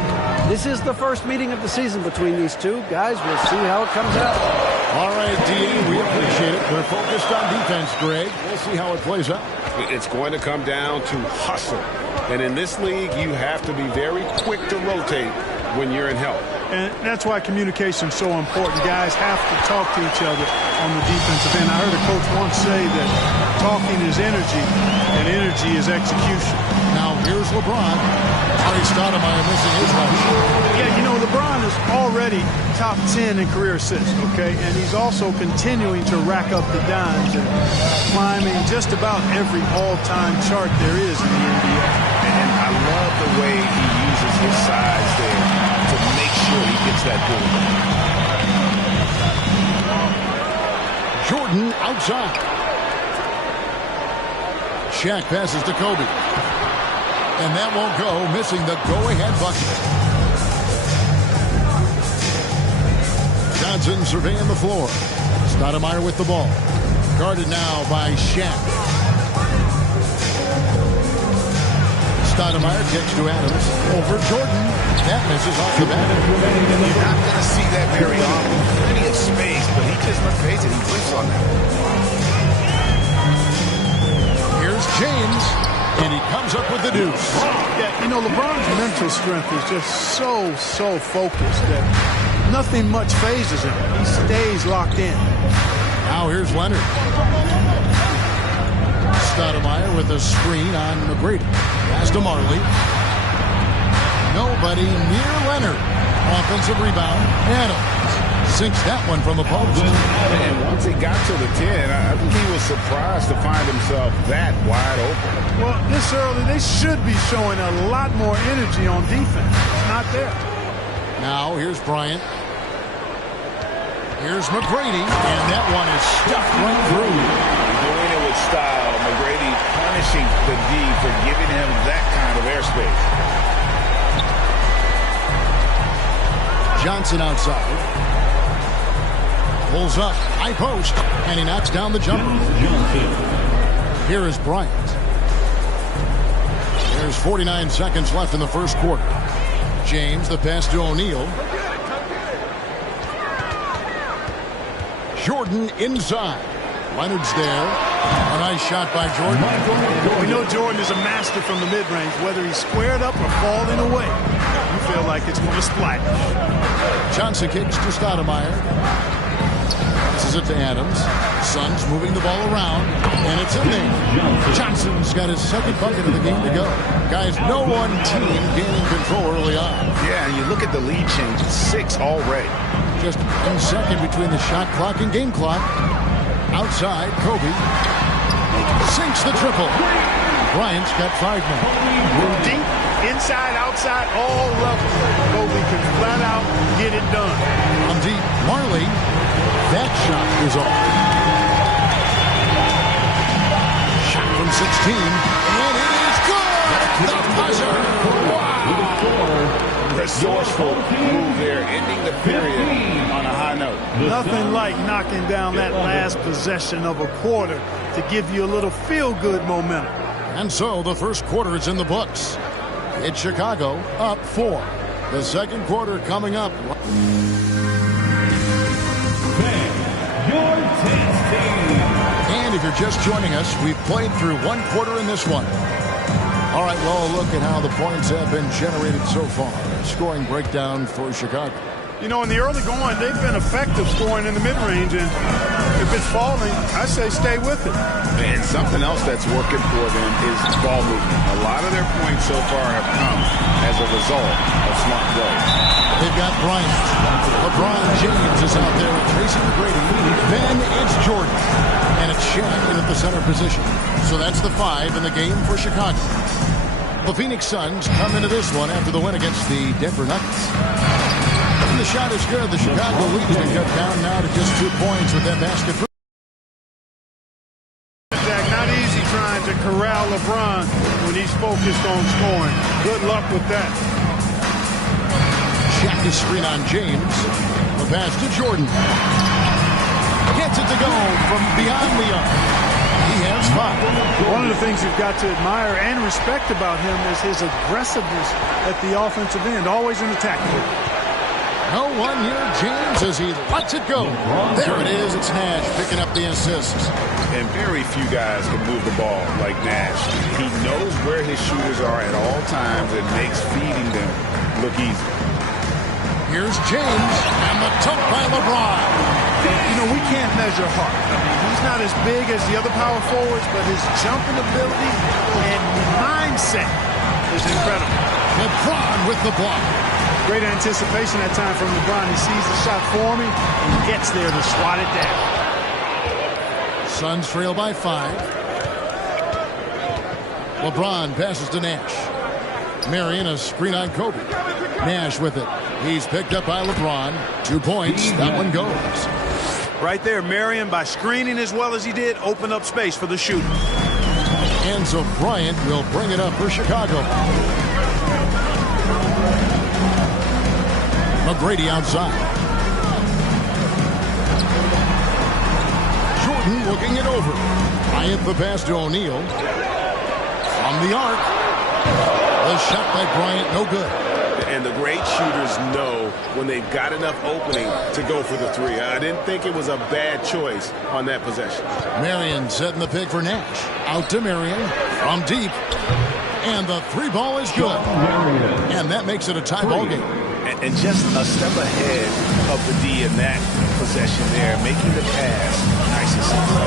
This is the first meeting of the season between these two. Guys, we'll see how it comes out. All right, D.A., we appreciate it. We're focused on defense, Greg. We'll see how it plays out. It's going to come down to hustle. And in this league, you have to be very quick to rotate when you're in help. And that's why communication is so important. Guys have to talk to each other on the defensive end. I heard a coach once say that talking is energy, and energy is execution. Now here's LeBron. Ari Stoudemire missing his last shot. Yeah, you know, LeBron is already top 10 in career assists, okay? And he's also continuing to rack up the dimes and climbing just about every all-time chart there is in the NBA. And I love the way he uses his size there to make sure he gets that goal. Jordan outside. Shaq passes to Kobe. And that won't go, missing the go-ahead bucket. Johnson surveying the floor. Stoudemire with the ball. Guarded now by Shaq. Stoudemire kicks to Adams. Over Jordan. That misses off the bat. You're not going to see that very often. Plenty of space, but he just, let's face it, he whiffs on that. Here's James. And he comes up with the deuce. Yeah, you know, LeBron's mental strength is just so focused that nothing much phases him. He stays locked in. Now here's Leonard. Stoudemire with a screen on McGrady. Pass to Marley. Nobody near Leonard. Offensive rebound. Adams sinks that one from the post. And once he got to the 10, I think he was surprised to find himself that wide open. Well, this early, they should be showing a lot more energy on defense. It's not there. Now, here's Bryant. Here's McGrady, and that one is stuffed right through. Doing it with style. McGrady punishing the D for giving him that kind of airspace. Johnson outside. Pulls up, high post, and he knocks down the jumper. Here is Bryant. There's 49 seconds left in the first quarter. James, the pass to O'Neal. Jordan inside. Leonard's there. A nice shot by Jordan. We know Jordan is a master from the mid-range, whether he's squared up or falling away. You feel like it's going to splash. Johnson kicks to Stoudemire. Passes it to Adams. Suns moving the ball around, and it's in there. Johnson's got his second bucket of the game to go. Guys, no one team gaining control early on. Yeah, and you look at the lead change, it's 6 already. Just 1 second between the shot clock and game clock. Outside, Kobe sinks the triple. Bryant's got 5 now. Deep Inside, outside, all levels. Kobe can flat out get it done. On deep, Marley. That shot is off. Shot from 16, and it is good! The buzzer! Wow! Resourceful move there, ending the period on a high note. Nothing like knocking down that last possession of a quarter to give you a little feel-good momentum. And so the first quarter is in the books. It's Chicago up 4. The second quarter coming up. And if you're just joining us, we've played through one quarter in this one. All right, well, look at how the points have been generated so far. Scoring breakdown for Chicago. You know, in the early going, they've been effective scoring in the mid-range, and if it's falling, I say stay with it. And something else that's working for them is ball movement. A lot of their points so far have come as a result of smart play. They've got Bryant. LeBron James is out there with Tracy McGrady. Then it's Jordan. And it's Shaq in at the center position. So that's the 5 in the game for Chicago. The Phoenix Suns come into this one after the win against the Denver Nuggets. And the shot is good. The Chicago lead's been cut down now to just 2 points with that basket. Jack, not easy trying to corral LeBron when he's focused on scoring. Good luck with that. Shaq is screen on James. The pass to Jordan. Gets it to go from beyond the arc. He has 5. One of the things you've got to admire and respect about him is his aggressiveness at the offensive end, always in attack mode. No one near James as he lets it go. There it is. It's Nash picking up the assist. And very few guys can move the ball like Nash. He knows where his shooters are at all times and makes feeding them look easy. Here's James and the dunk by LeBron. You know, we can't measure heart. I mean, he's not as big as the other power forwards, but his jumping ability and mindset is incredible. LeBron with the block. Great anticipation that time from LeBron. He sees the shot forming and gets there to swat it down. Suns trail by 5. LeBron passes to Nash. Marion a screen on Kobe. Nash with it. He's picked up by LeBron. 2 points. That one goes. Right there, Marion, by screening as well as he did, opened up space for the shooter. And so Bryant will bring it up for Chicago. McGrady outside. Jordan looking it over. Bryant the pass to O'Neal. From the arc. The shot by Bryant, no good. And the great shooters know when they've got enough opening to go for the 3. I didn't think it was a bad choice on that possession. Marion setting the pick for Nash. Out to Marion from deep. And the 3 ball is good. And that makes it a tie ball game. And just a step ahead of the D in that possession there, making the pass nice and simple.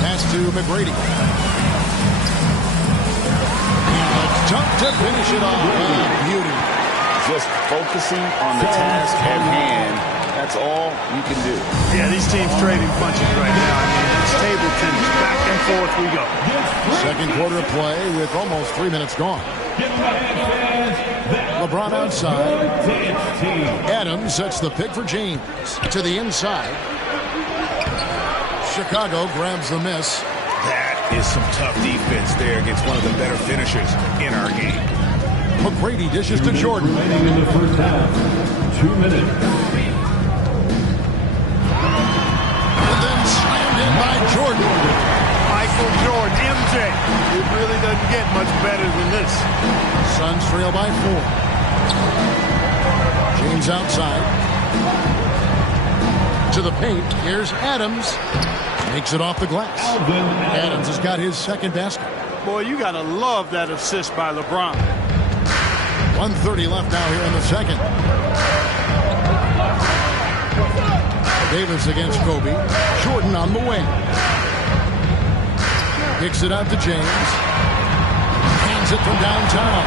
Pass to McGrady. Dunk to finish it off. Beauty. Just focusing on the task at hand. That's all you can do. Yeah, these teams trading punches right now. I mean, it's table tennis. Back and forth we go. Second quarter of play with almost 3 minutes gone. LeBron outside. Adams sets the pick for James. To the inside. Chicago grabs the miss. That is some tough defense there against one of the better finishers in our game. McGrady dishes to Jordan. Remaining in the first half, 2 minutes. And then slammed in by Jordan. Michael Jordan, MJ. It really doesn't get much better than this. Suns trail by 4. James outside. To the paint. Here's Adams. Makes it off the glass. Adams has got his second basket. Boy, you got to love that assist by LeBron. 1:30 left now here in the second. Davis against Kobe. Jordan on the wing. Kicks it out to James. Hands it from downtown.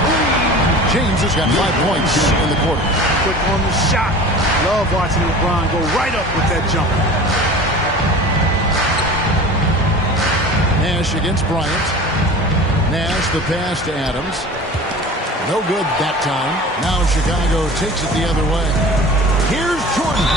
James has got 5 points in the quarter. Quick on the shot. Love watching LeBron go right up with that jump. Nash against Bryant. Nash the pass to Adams. No good that time. Now Chicago takes it the other way. Here's Jordan.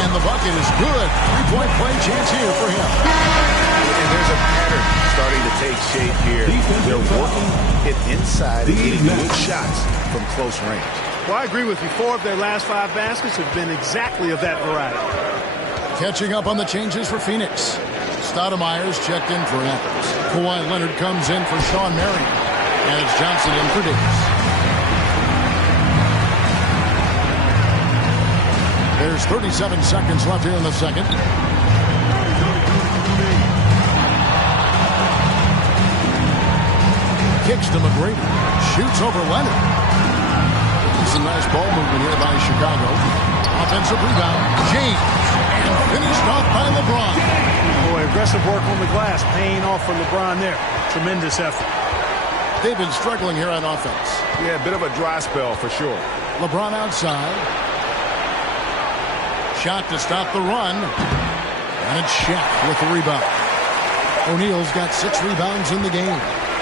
And the bucket is good. Three-point play chance here for him. And there's a pattern starting to take shape here. They're working it inside and getting good shots from close range. Well, I agree with you. 4 of their last 5 baskets have been exactly of that variety. Catching up on the changes for Phoenix. Stoudemire's checked in for Adams. Kawhi Leonard comes in for Sean Marion. And it's Johnson in for Davis. There's 37 seconds left here in the second. Kicks to McGrady. Shoots over Leonard. Some nice ball movement here by Chicago. Offensive rebound. James. And finished off by LeBron. Boy, aggressive work on the glass. Paying off for LeBron there. Tremendous effort. They've been struggling here on offense. Yeah, a bit of a dry spell for sure. LeBron outside. Shot to stop the run. And it's Shaq with the rebound. O'Neal's got 6 rebounds in the game.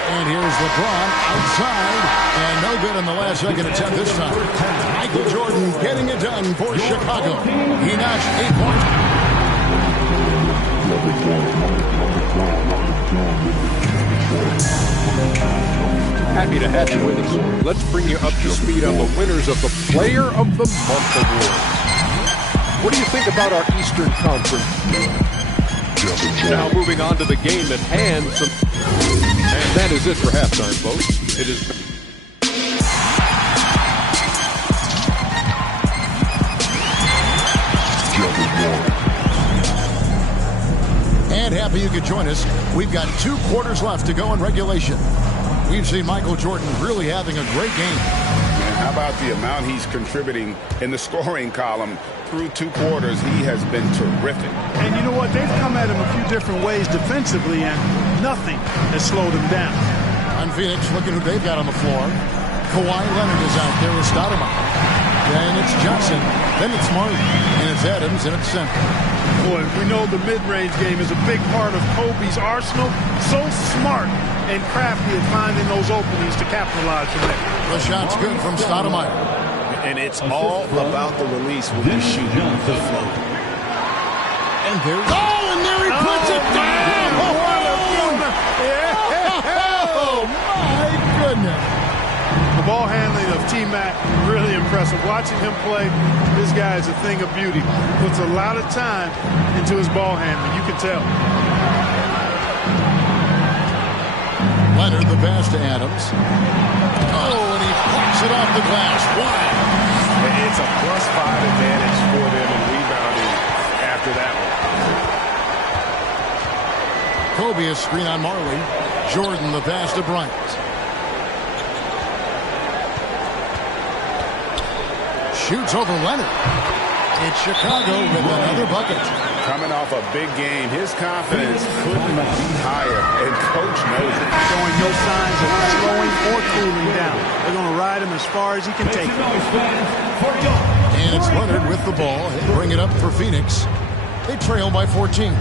And here's LeBron outside. And no good in the last second attempt this time. Michael Jordan getting it done for Chicago. He notched 8 points. Happy to have you with us. Let's bring you up to speed on the winners of the Player of the Month Award. What do you think about our Eastern Conference? Now moving on to the game at hand. And that is it for halftime, folks. It is. And happy you could join us. We've got 2 quarters left to go in regulation. We've seen Michael Jordan really having a great game. And how about the amount he's contributing in the scoring column? Through 2 quarters, he has been terrific. And you know what? They've come at him a few different ways defensively, and nothing has slowed him down. On Phoenix, looking who they've got on the floor. Kawhi Leonard is out there with Stoudemire. Then it's Johnson. Then it's Martin. And it's Adams. And it's Center. Boy, we know the mid-range game is a big part of Kobe's arsenal. So smart and crafty at finding those openings to capitalize from there. The shot's good from Stoudemire. And it's all about the release when you shoot the float. And there, and there he puts it down! Oh, my goodness. The ball handling of T-Mac, really impressive. Watching him play, this guy is a thing of beauty. Puts a lot of time into his ball handling, you can tell. Leonard, the pass to Adams. Oh, and he pops it off the glass. Wow. It's a +5 advantage for them in rebounding after that one. Kobe, a screen on Marley. Jordan, the pass to Bryant. Shoots over Leonard. It's Chicago with another bucket. Coming off a big game, his confidence couldn't be higher, and Coach knows it. Showing no signs of slowing or cooling down. They're going to ride him as far as he can take it. And it's Leonard with the ball. He'll bring it up for Phoenix. They trail by 14.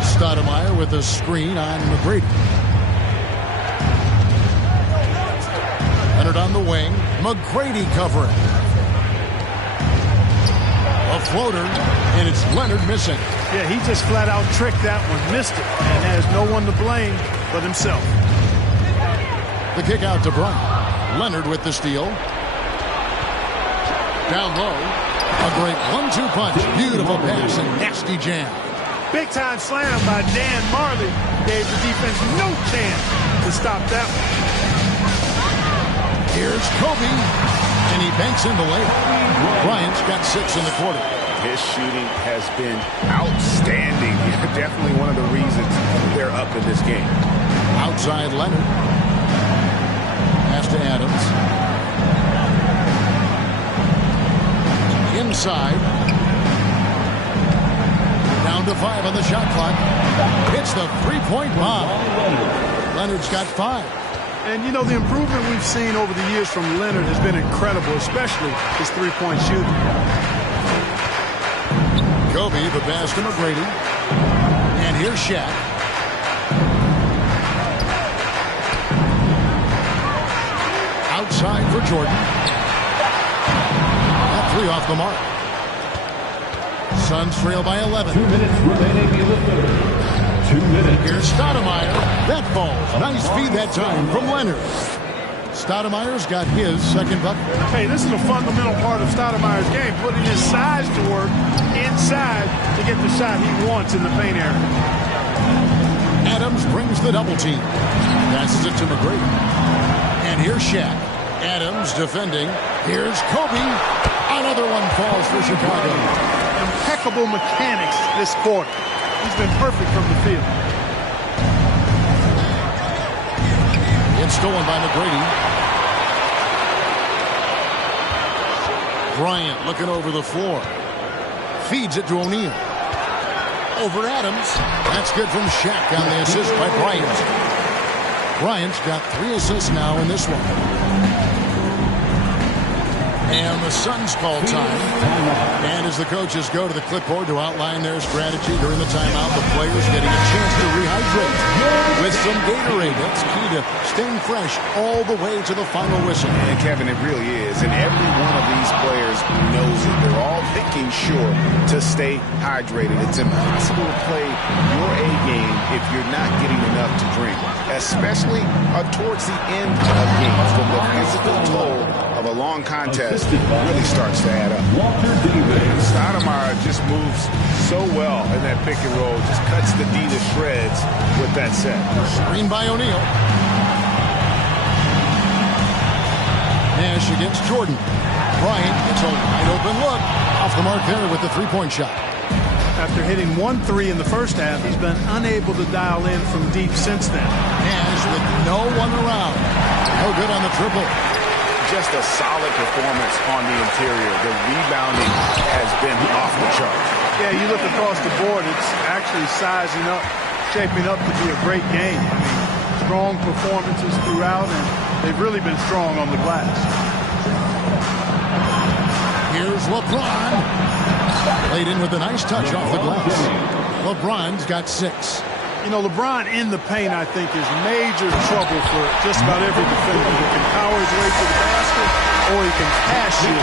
Stoudemire with a screen on McGrady. Leonard on the wing. McGrady covering. A floater, and it's Leonard missing. Yeah, he just flat out tricked that one, missed it, and has no one to blame but himself. The kick out to Bryant. Leonard with the steal. Down low. A great 1-2 punch. Beautiful pass and nasty jam. Big time slam by Dan Marley gave the defense no chance to stop that one. Here's Kobe, and he banks in the layup. Bryant's got 6 in the quarter. His shooting has been outstanding. Definitely one of the reasons they're up in this game. Outside Leonard. Pass to Adams. Inside. Down to 5 on the shot clock. Hits the 3-point bomb. Leonard's got 5. And, you know, the improvement we've seen over the years from Leonard has been incredible, especially his 3-point shooting. Kobe, the pass to McGrady. And here's Shaq. outside for Jordan. That three off the mark. Suns trail by 11. 2 minutes remaining in the third. 2 minutes. Here's Stoudemire. That falls. Nice feed that time from Leonard. Stoudemire's got his second bucket. Hey, this is a fundamental part of Stoudemire's game, putting his size to work inside to get the shot he wants in the paint area. Adams brings the double team. Passes it to McGrady. And here's Shaq. Adams defending. Here's Kobe. Another one falls for Chicago. Impeccable mechanics this quarter. He's been perfect from the field. It's stolen by McGrady. Bryant looking over the floor. Feeds it to O'Neal. Over Adams. That's good from Shaq on the assist by Bryant. Bryant's got 3 assists now in this one. And the Suns call time. And as the coaches go to the clipboard to outline their strategy during the timeout, the players getting a chance to rehydrate with some Gatorade. That's key to staying fresh all the way to the final whistle. And Kevin, it really is. And every one of these players knows it. They're all making sure to stay hydrated. It's impossible to play your A game if you're not getting enough to drink, especially towards the end of games when the physical toll of a long contest really starts to add up. Stoudemire just moves so well in that pick and roll, just cuts the D to shreds with that set. Screen by O'Neal. Nash against Jordan. Bryant gets a wide open look. Off the mark there with the three-point shot. After hitting 1 3 in the first half, he's been unable to dial in from deep since then. Nash with no one around. No good on the triple. Just a solid performance on the interior. The rebounding has been off the chart. Yeah, you look across the board, it's actually sizing up, shaping up to be a great game. I mean, strong performances throughout, and they've really been strong on the glass. Here's LeBron. Laid in with a nice touch off the glass. LeBron's got 6. You know, LeBron in the paint, I think, is major trouble for just about every defender. He can power his way to the basket, or he can pass you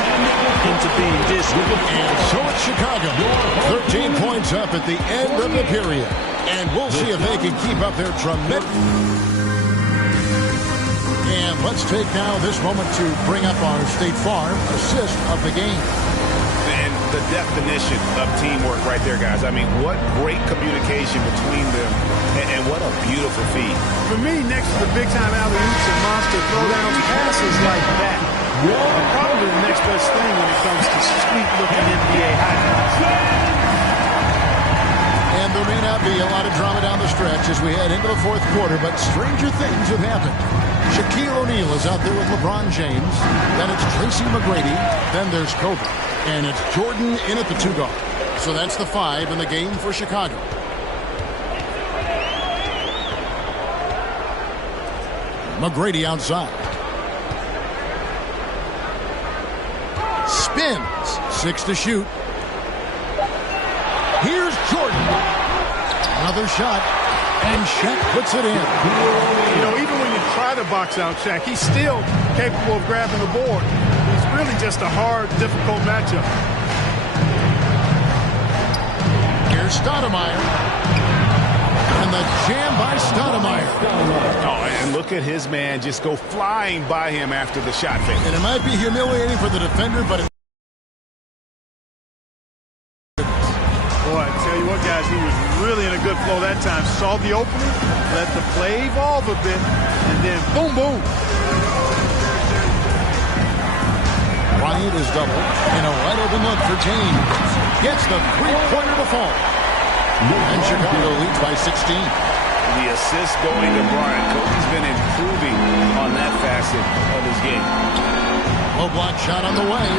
into being distant. And so it's Chicago. 13 points up at the end of the period. And we'll see if they can keep up their tremendous... And let's take now this moment to bring up our State Farm assist of the game. And the definition of teamwork right there, guys. I mean, what great communication between them, and what a beautiful feed. For me, next to the big-time alley-oops and monster throwdowns, passes like that are probably the next best thing when it comes to sweet-looking NBA highlights. And there may not be a lot of drama down the stretch as we head into the fourth quarter, but stranger things have happened. Shaquille O'Neal is out there with LeBron James. Then it's Tracy McGrady. Then there's Kobe. And it's Jordan in at the 2 guard. So that's the 5 in the game for Chicago. McGrady outside. Spins. 6 to shoot. Here's Jordan. Another shot. And Shaq puts it in. You know, even when you try to box out Shaq, he's still capable of grabbing the board. He's really just a hard, difficult matchup. Here's Stoudemire. And the jam by Stoudemire. Oh, and look at his man just go flying by him after the shot fake. And it might be humiliating for the defender, but it... Boy, I tell you what, guys, he was really in a good flow that time. Saw the opening, let the play evolve a bit, and then boom, boom. Bryant is double, and a wide open look for James. Gets the three-pointer to fall. And Chicago leads by 16. The assist going to Bryant. Kobe's been improving on that facet of his game. Low block shot on the way,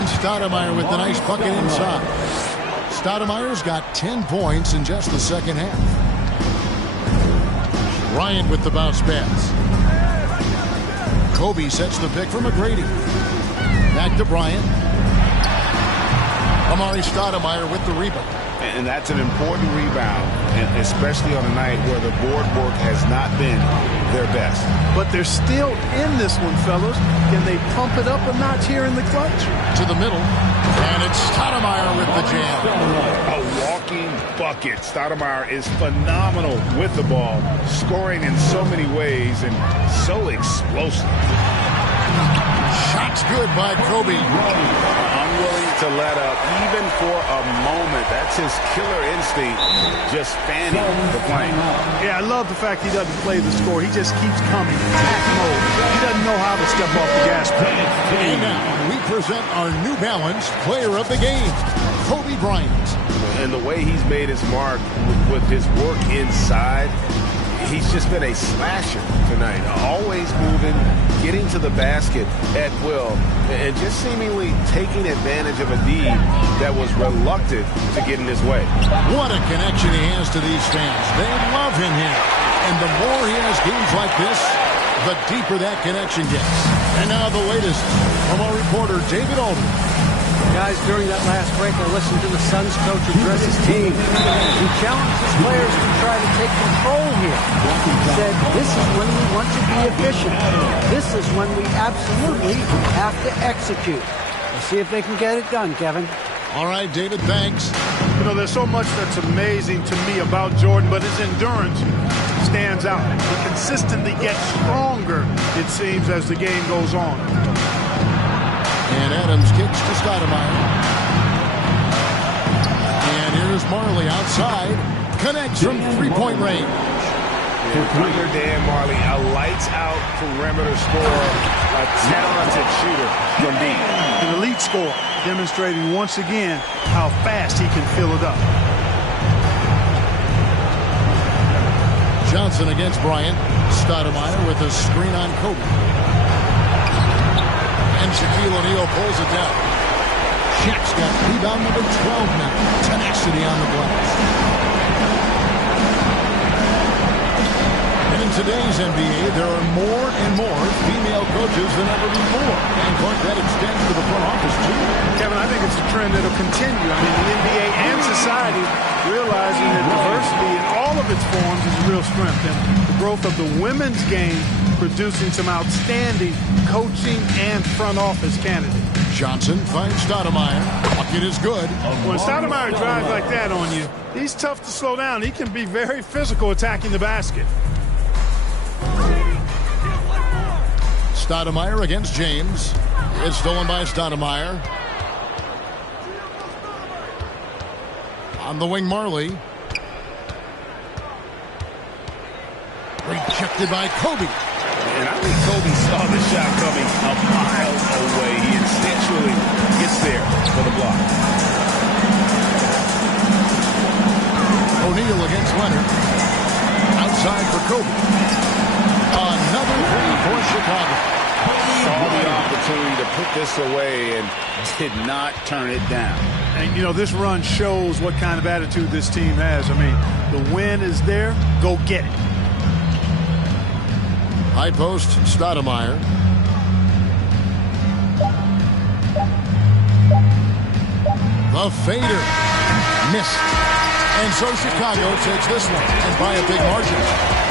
and Stoudemire with the nice bucket inside. Stoudemire's got 10 points in just the second half. Bryant with the bounce pass. Kobe sets the pick for McGrady. Back to Bryant. Amari Stoudemire with the rebound. And that's an important rebound, especially on a night where the board work has not been their best. But they're still in this one, fellas. Can they pump it up a notch here in the clutch? To the middle, and it's Stoudemire with the jam. A walking bucket. Stoudemire is phenomenal with the ball, scoring in so many ways and so explosive. Shot's good by Kobe. Unwilling to let up, even for a moment. That's his killer instinct, just fanning the flame. Yeah, I love the fact he doesn't play the score. He just keeps coming. Attack mode. He doesn't know how to step off the gas pedal. And now we present our New Balance Player of the Game, Kobe Bryant. And the way he's made his mark with his work inside, he's just been a slasher tonight. Always moving, getting to the basket at will, and just seemingly taking advantage of a D that was reluctant to get in his way. What a connection he has to these fans. They love him here. And the more he has games like this, the deeper that connection gets. And now the latest from our reporter, David Aldridge. Guys, during that last break, I listened to the Suns coach address his team. He challenged his players to try to take control here. He said, this is when we want to be efficient. This is when we absolutely have to execute. We'll see if they can get it done, Kevin. All right, David, thanks. You know, there's so much that's amazing to me about Jordan, but his endurance stands out. He consistently gets stronger, it seems, as the game goes on. And Adams kicks to Stoudemire. And here's Marley outside. Connects from three-point range. Under Dan Marley, a lights-out perimeter scorer, a talented shooter from deep. An elite scorer, demonstrating once again how fast he can fill it up. Johnson against Bryant. Stoudemire with a screen on Kobe. And Shaquille O'Neal pulls it down. Shaq's got rebound number 12 now. Tenacity on the glass. And in today's NBA, there are more and more female coaches than ever before. And Clark, that extends to the front office, too. Kevin, I think it's a trend that'll continue. I mean, the NBA and society realizing that diversity in all of its forms is a real strength. And the growth of the women's game producing some outstanding coaching and front office candidates. Johnson finds Stoudemire. Bucket is good. When Stoudemire drives like that on you, he's tough to slow down. He can be very physical attacking the basket. Stoudemire against James. It's stolen by Stoudemire. On the wing, Marley. Rejected by Kobe. And I think Kobe saw the shot coming a mile away. He instinctually gets there for the block. O'Neal against Leonard. Outside for Kobe. Another three for Chicago. Saw the opportunity to put this away and did not turn it down. And, you know, this run shows what kind of attitude this team has. I mean, the win is there. Go get it. High post, Stoudemire. The fader. Missed. And so Chicago takes this one, and by a big margin.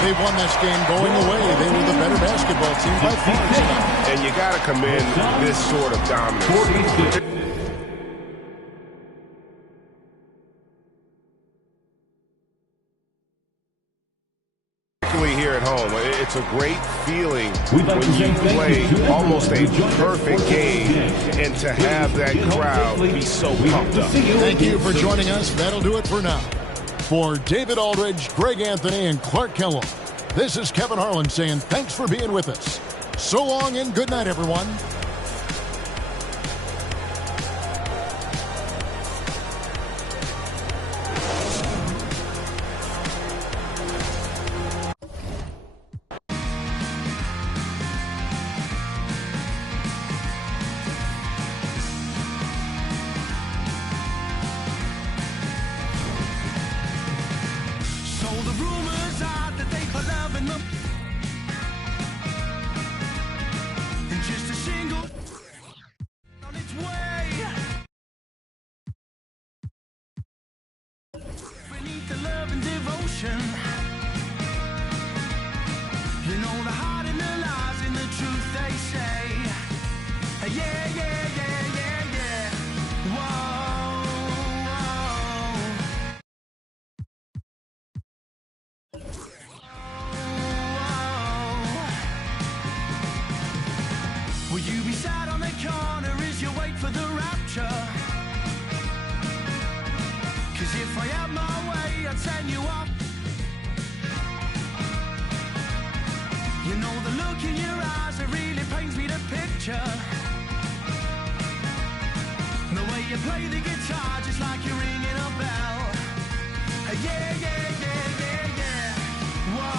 They won this game going away. They were the better basketball team by far tonight. And you got to commend this sort of dominance. Here at home, it's a great feeling when you play almost a perfect game and to have that crowd be so pumped up. Thank you for joining us. That'll do it for now. For David Aldridge, Greg Anthony, and Clark Kellogg, this is Kevin Harlan saying thanks for being with us. So long and good night, everyone. Just a single emotion. You know the heart and the lies and the truth they say. Yeah, yeah, yeah, yeah, yeah. Whoa, whoa. Will you be sat on the corner as you wait for the rapture? 'Cause if I had my way, I'd send you off. You know the look in your eyes, it really paints me the picture. The way you play the guitar, just like you're ringing a bell. Yeah, yeah, yeah, yeah, yeah. Whoa,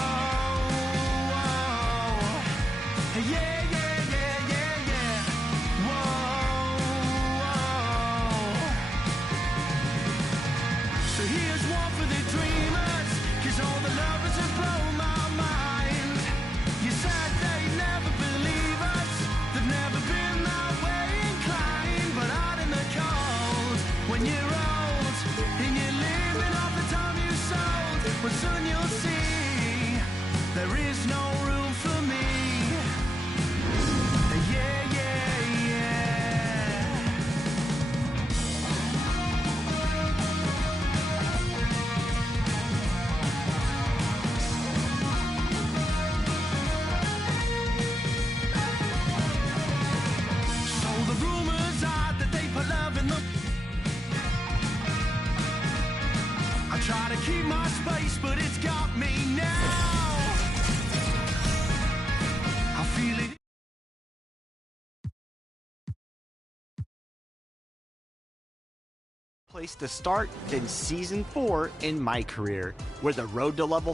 whoa. Yeah, yeah, yeah, yeah, yeah. Whoa, whoa. So here's one for the dreamers, 'cause all the lovers have blown my mind. You said they'd never believe us, they've never been that way inclined. But out in the cold, when you're old, and you're living off the time you sold, well soon you'll see, there is no room for me. Yeah, yeah, yeah. So the rumors are that they put love in the... I try to keep my space, but it's got me now. I feel it. Place to start than Season 4 in my career, where the road to level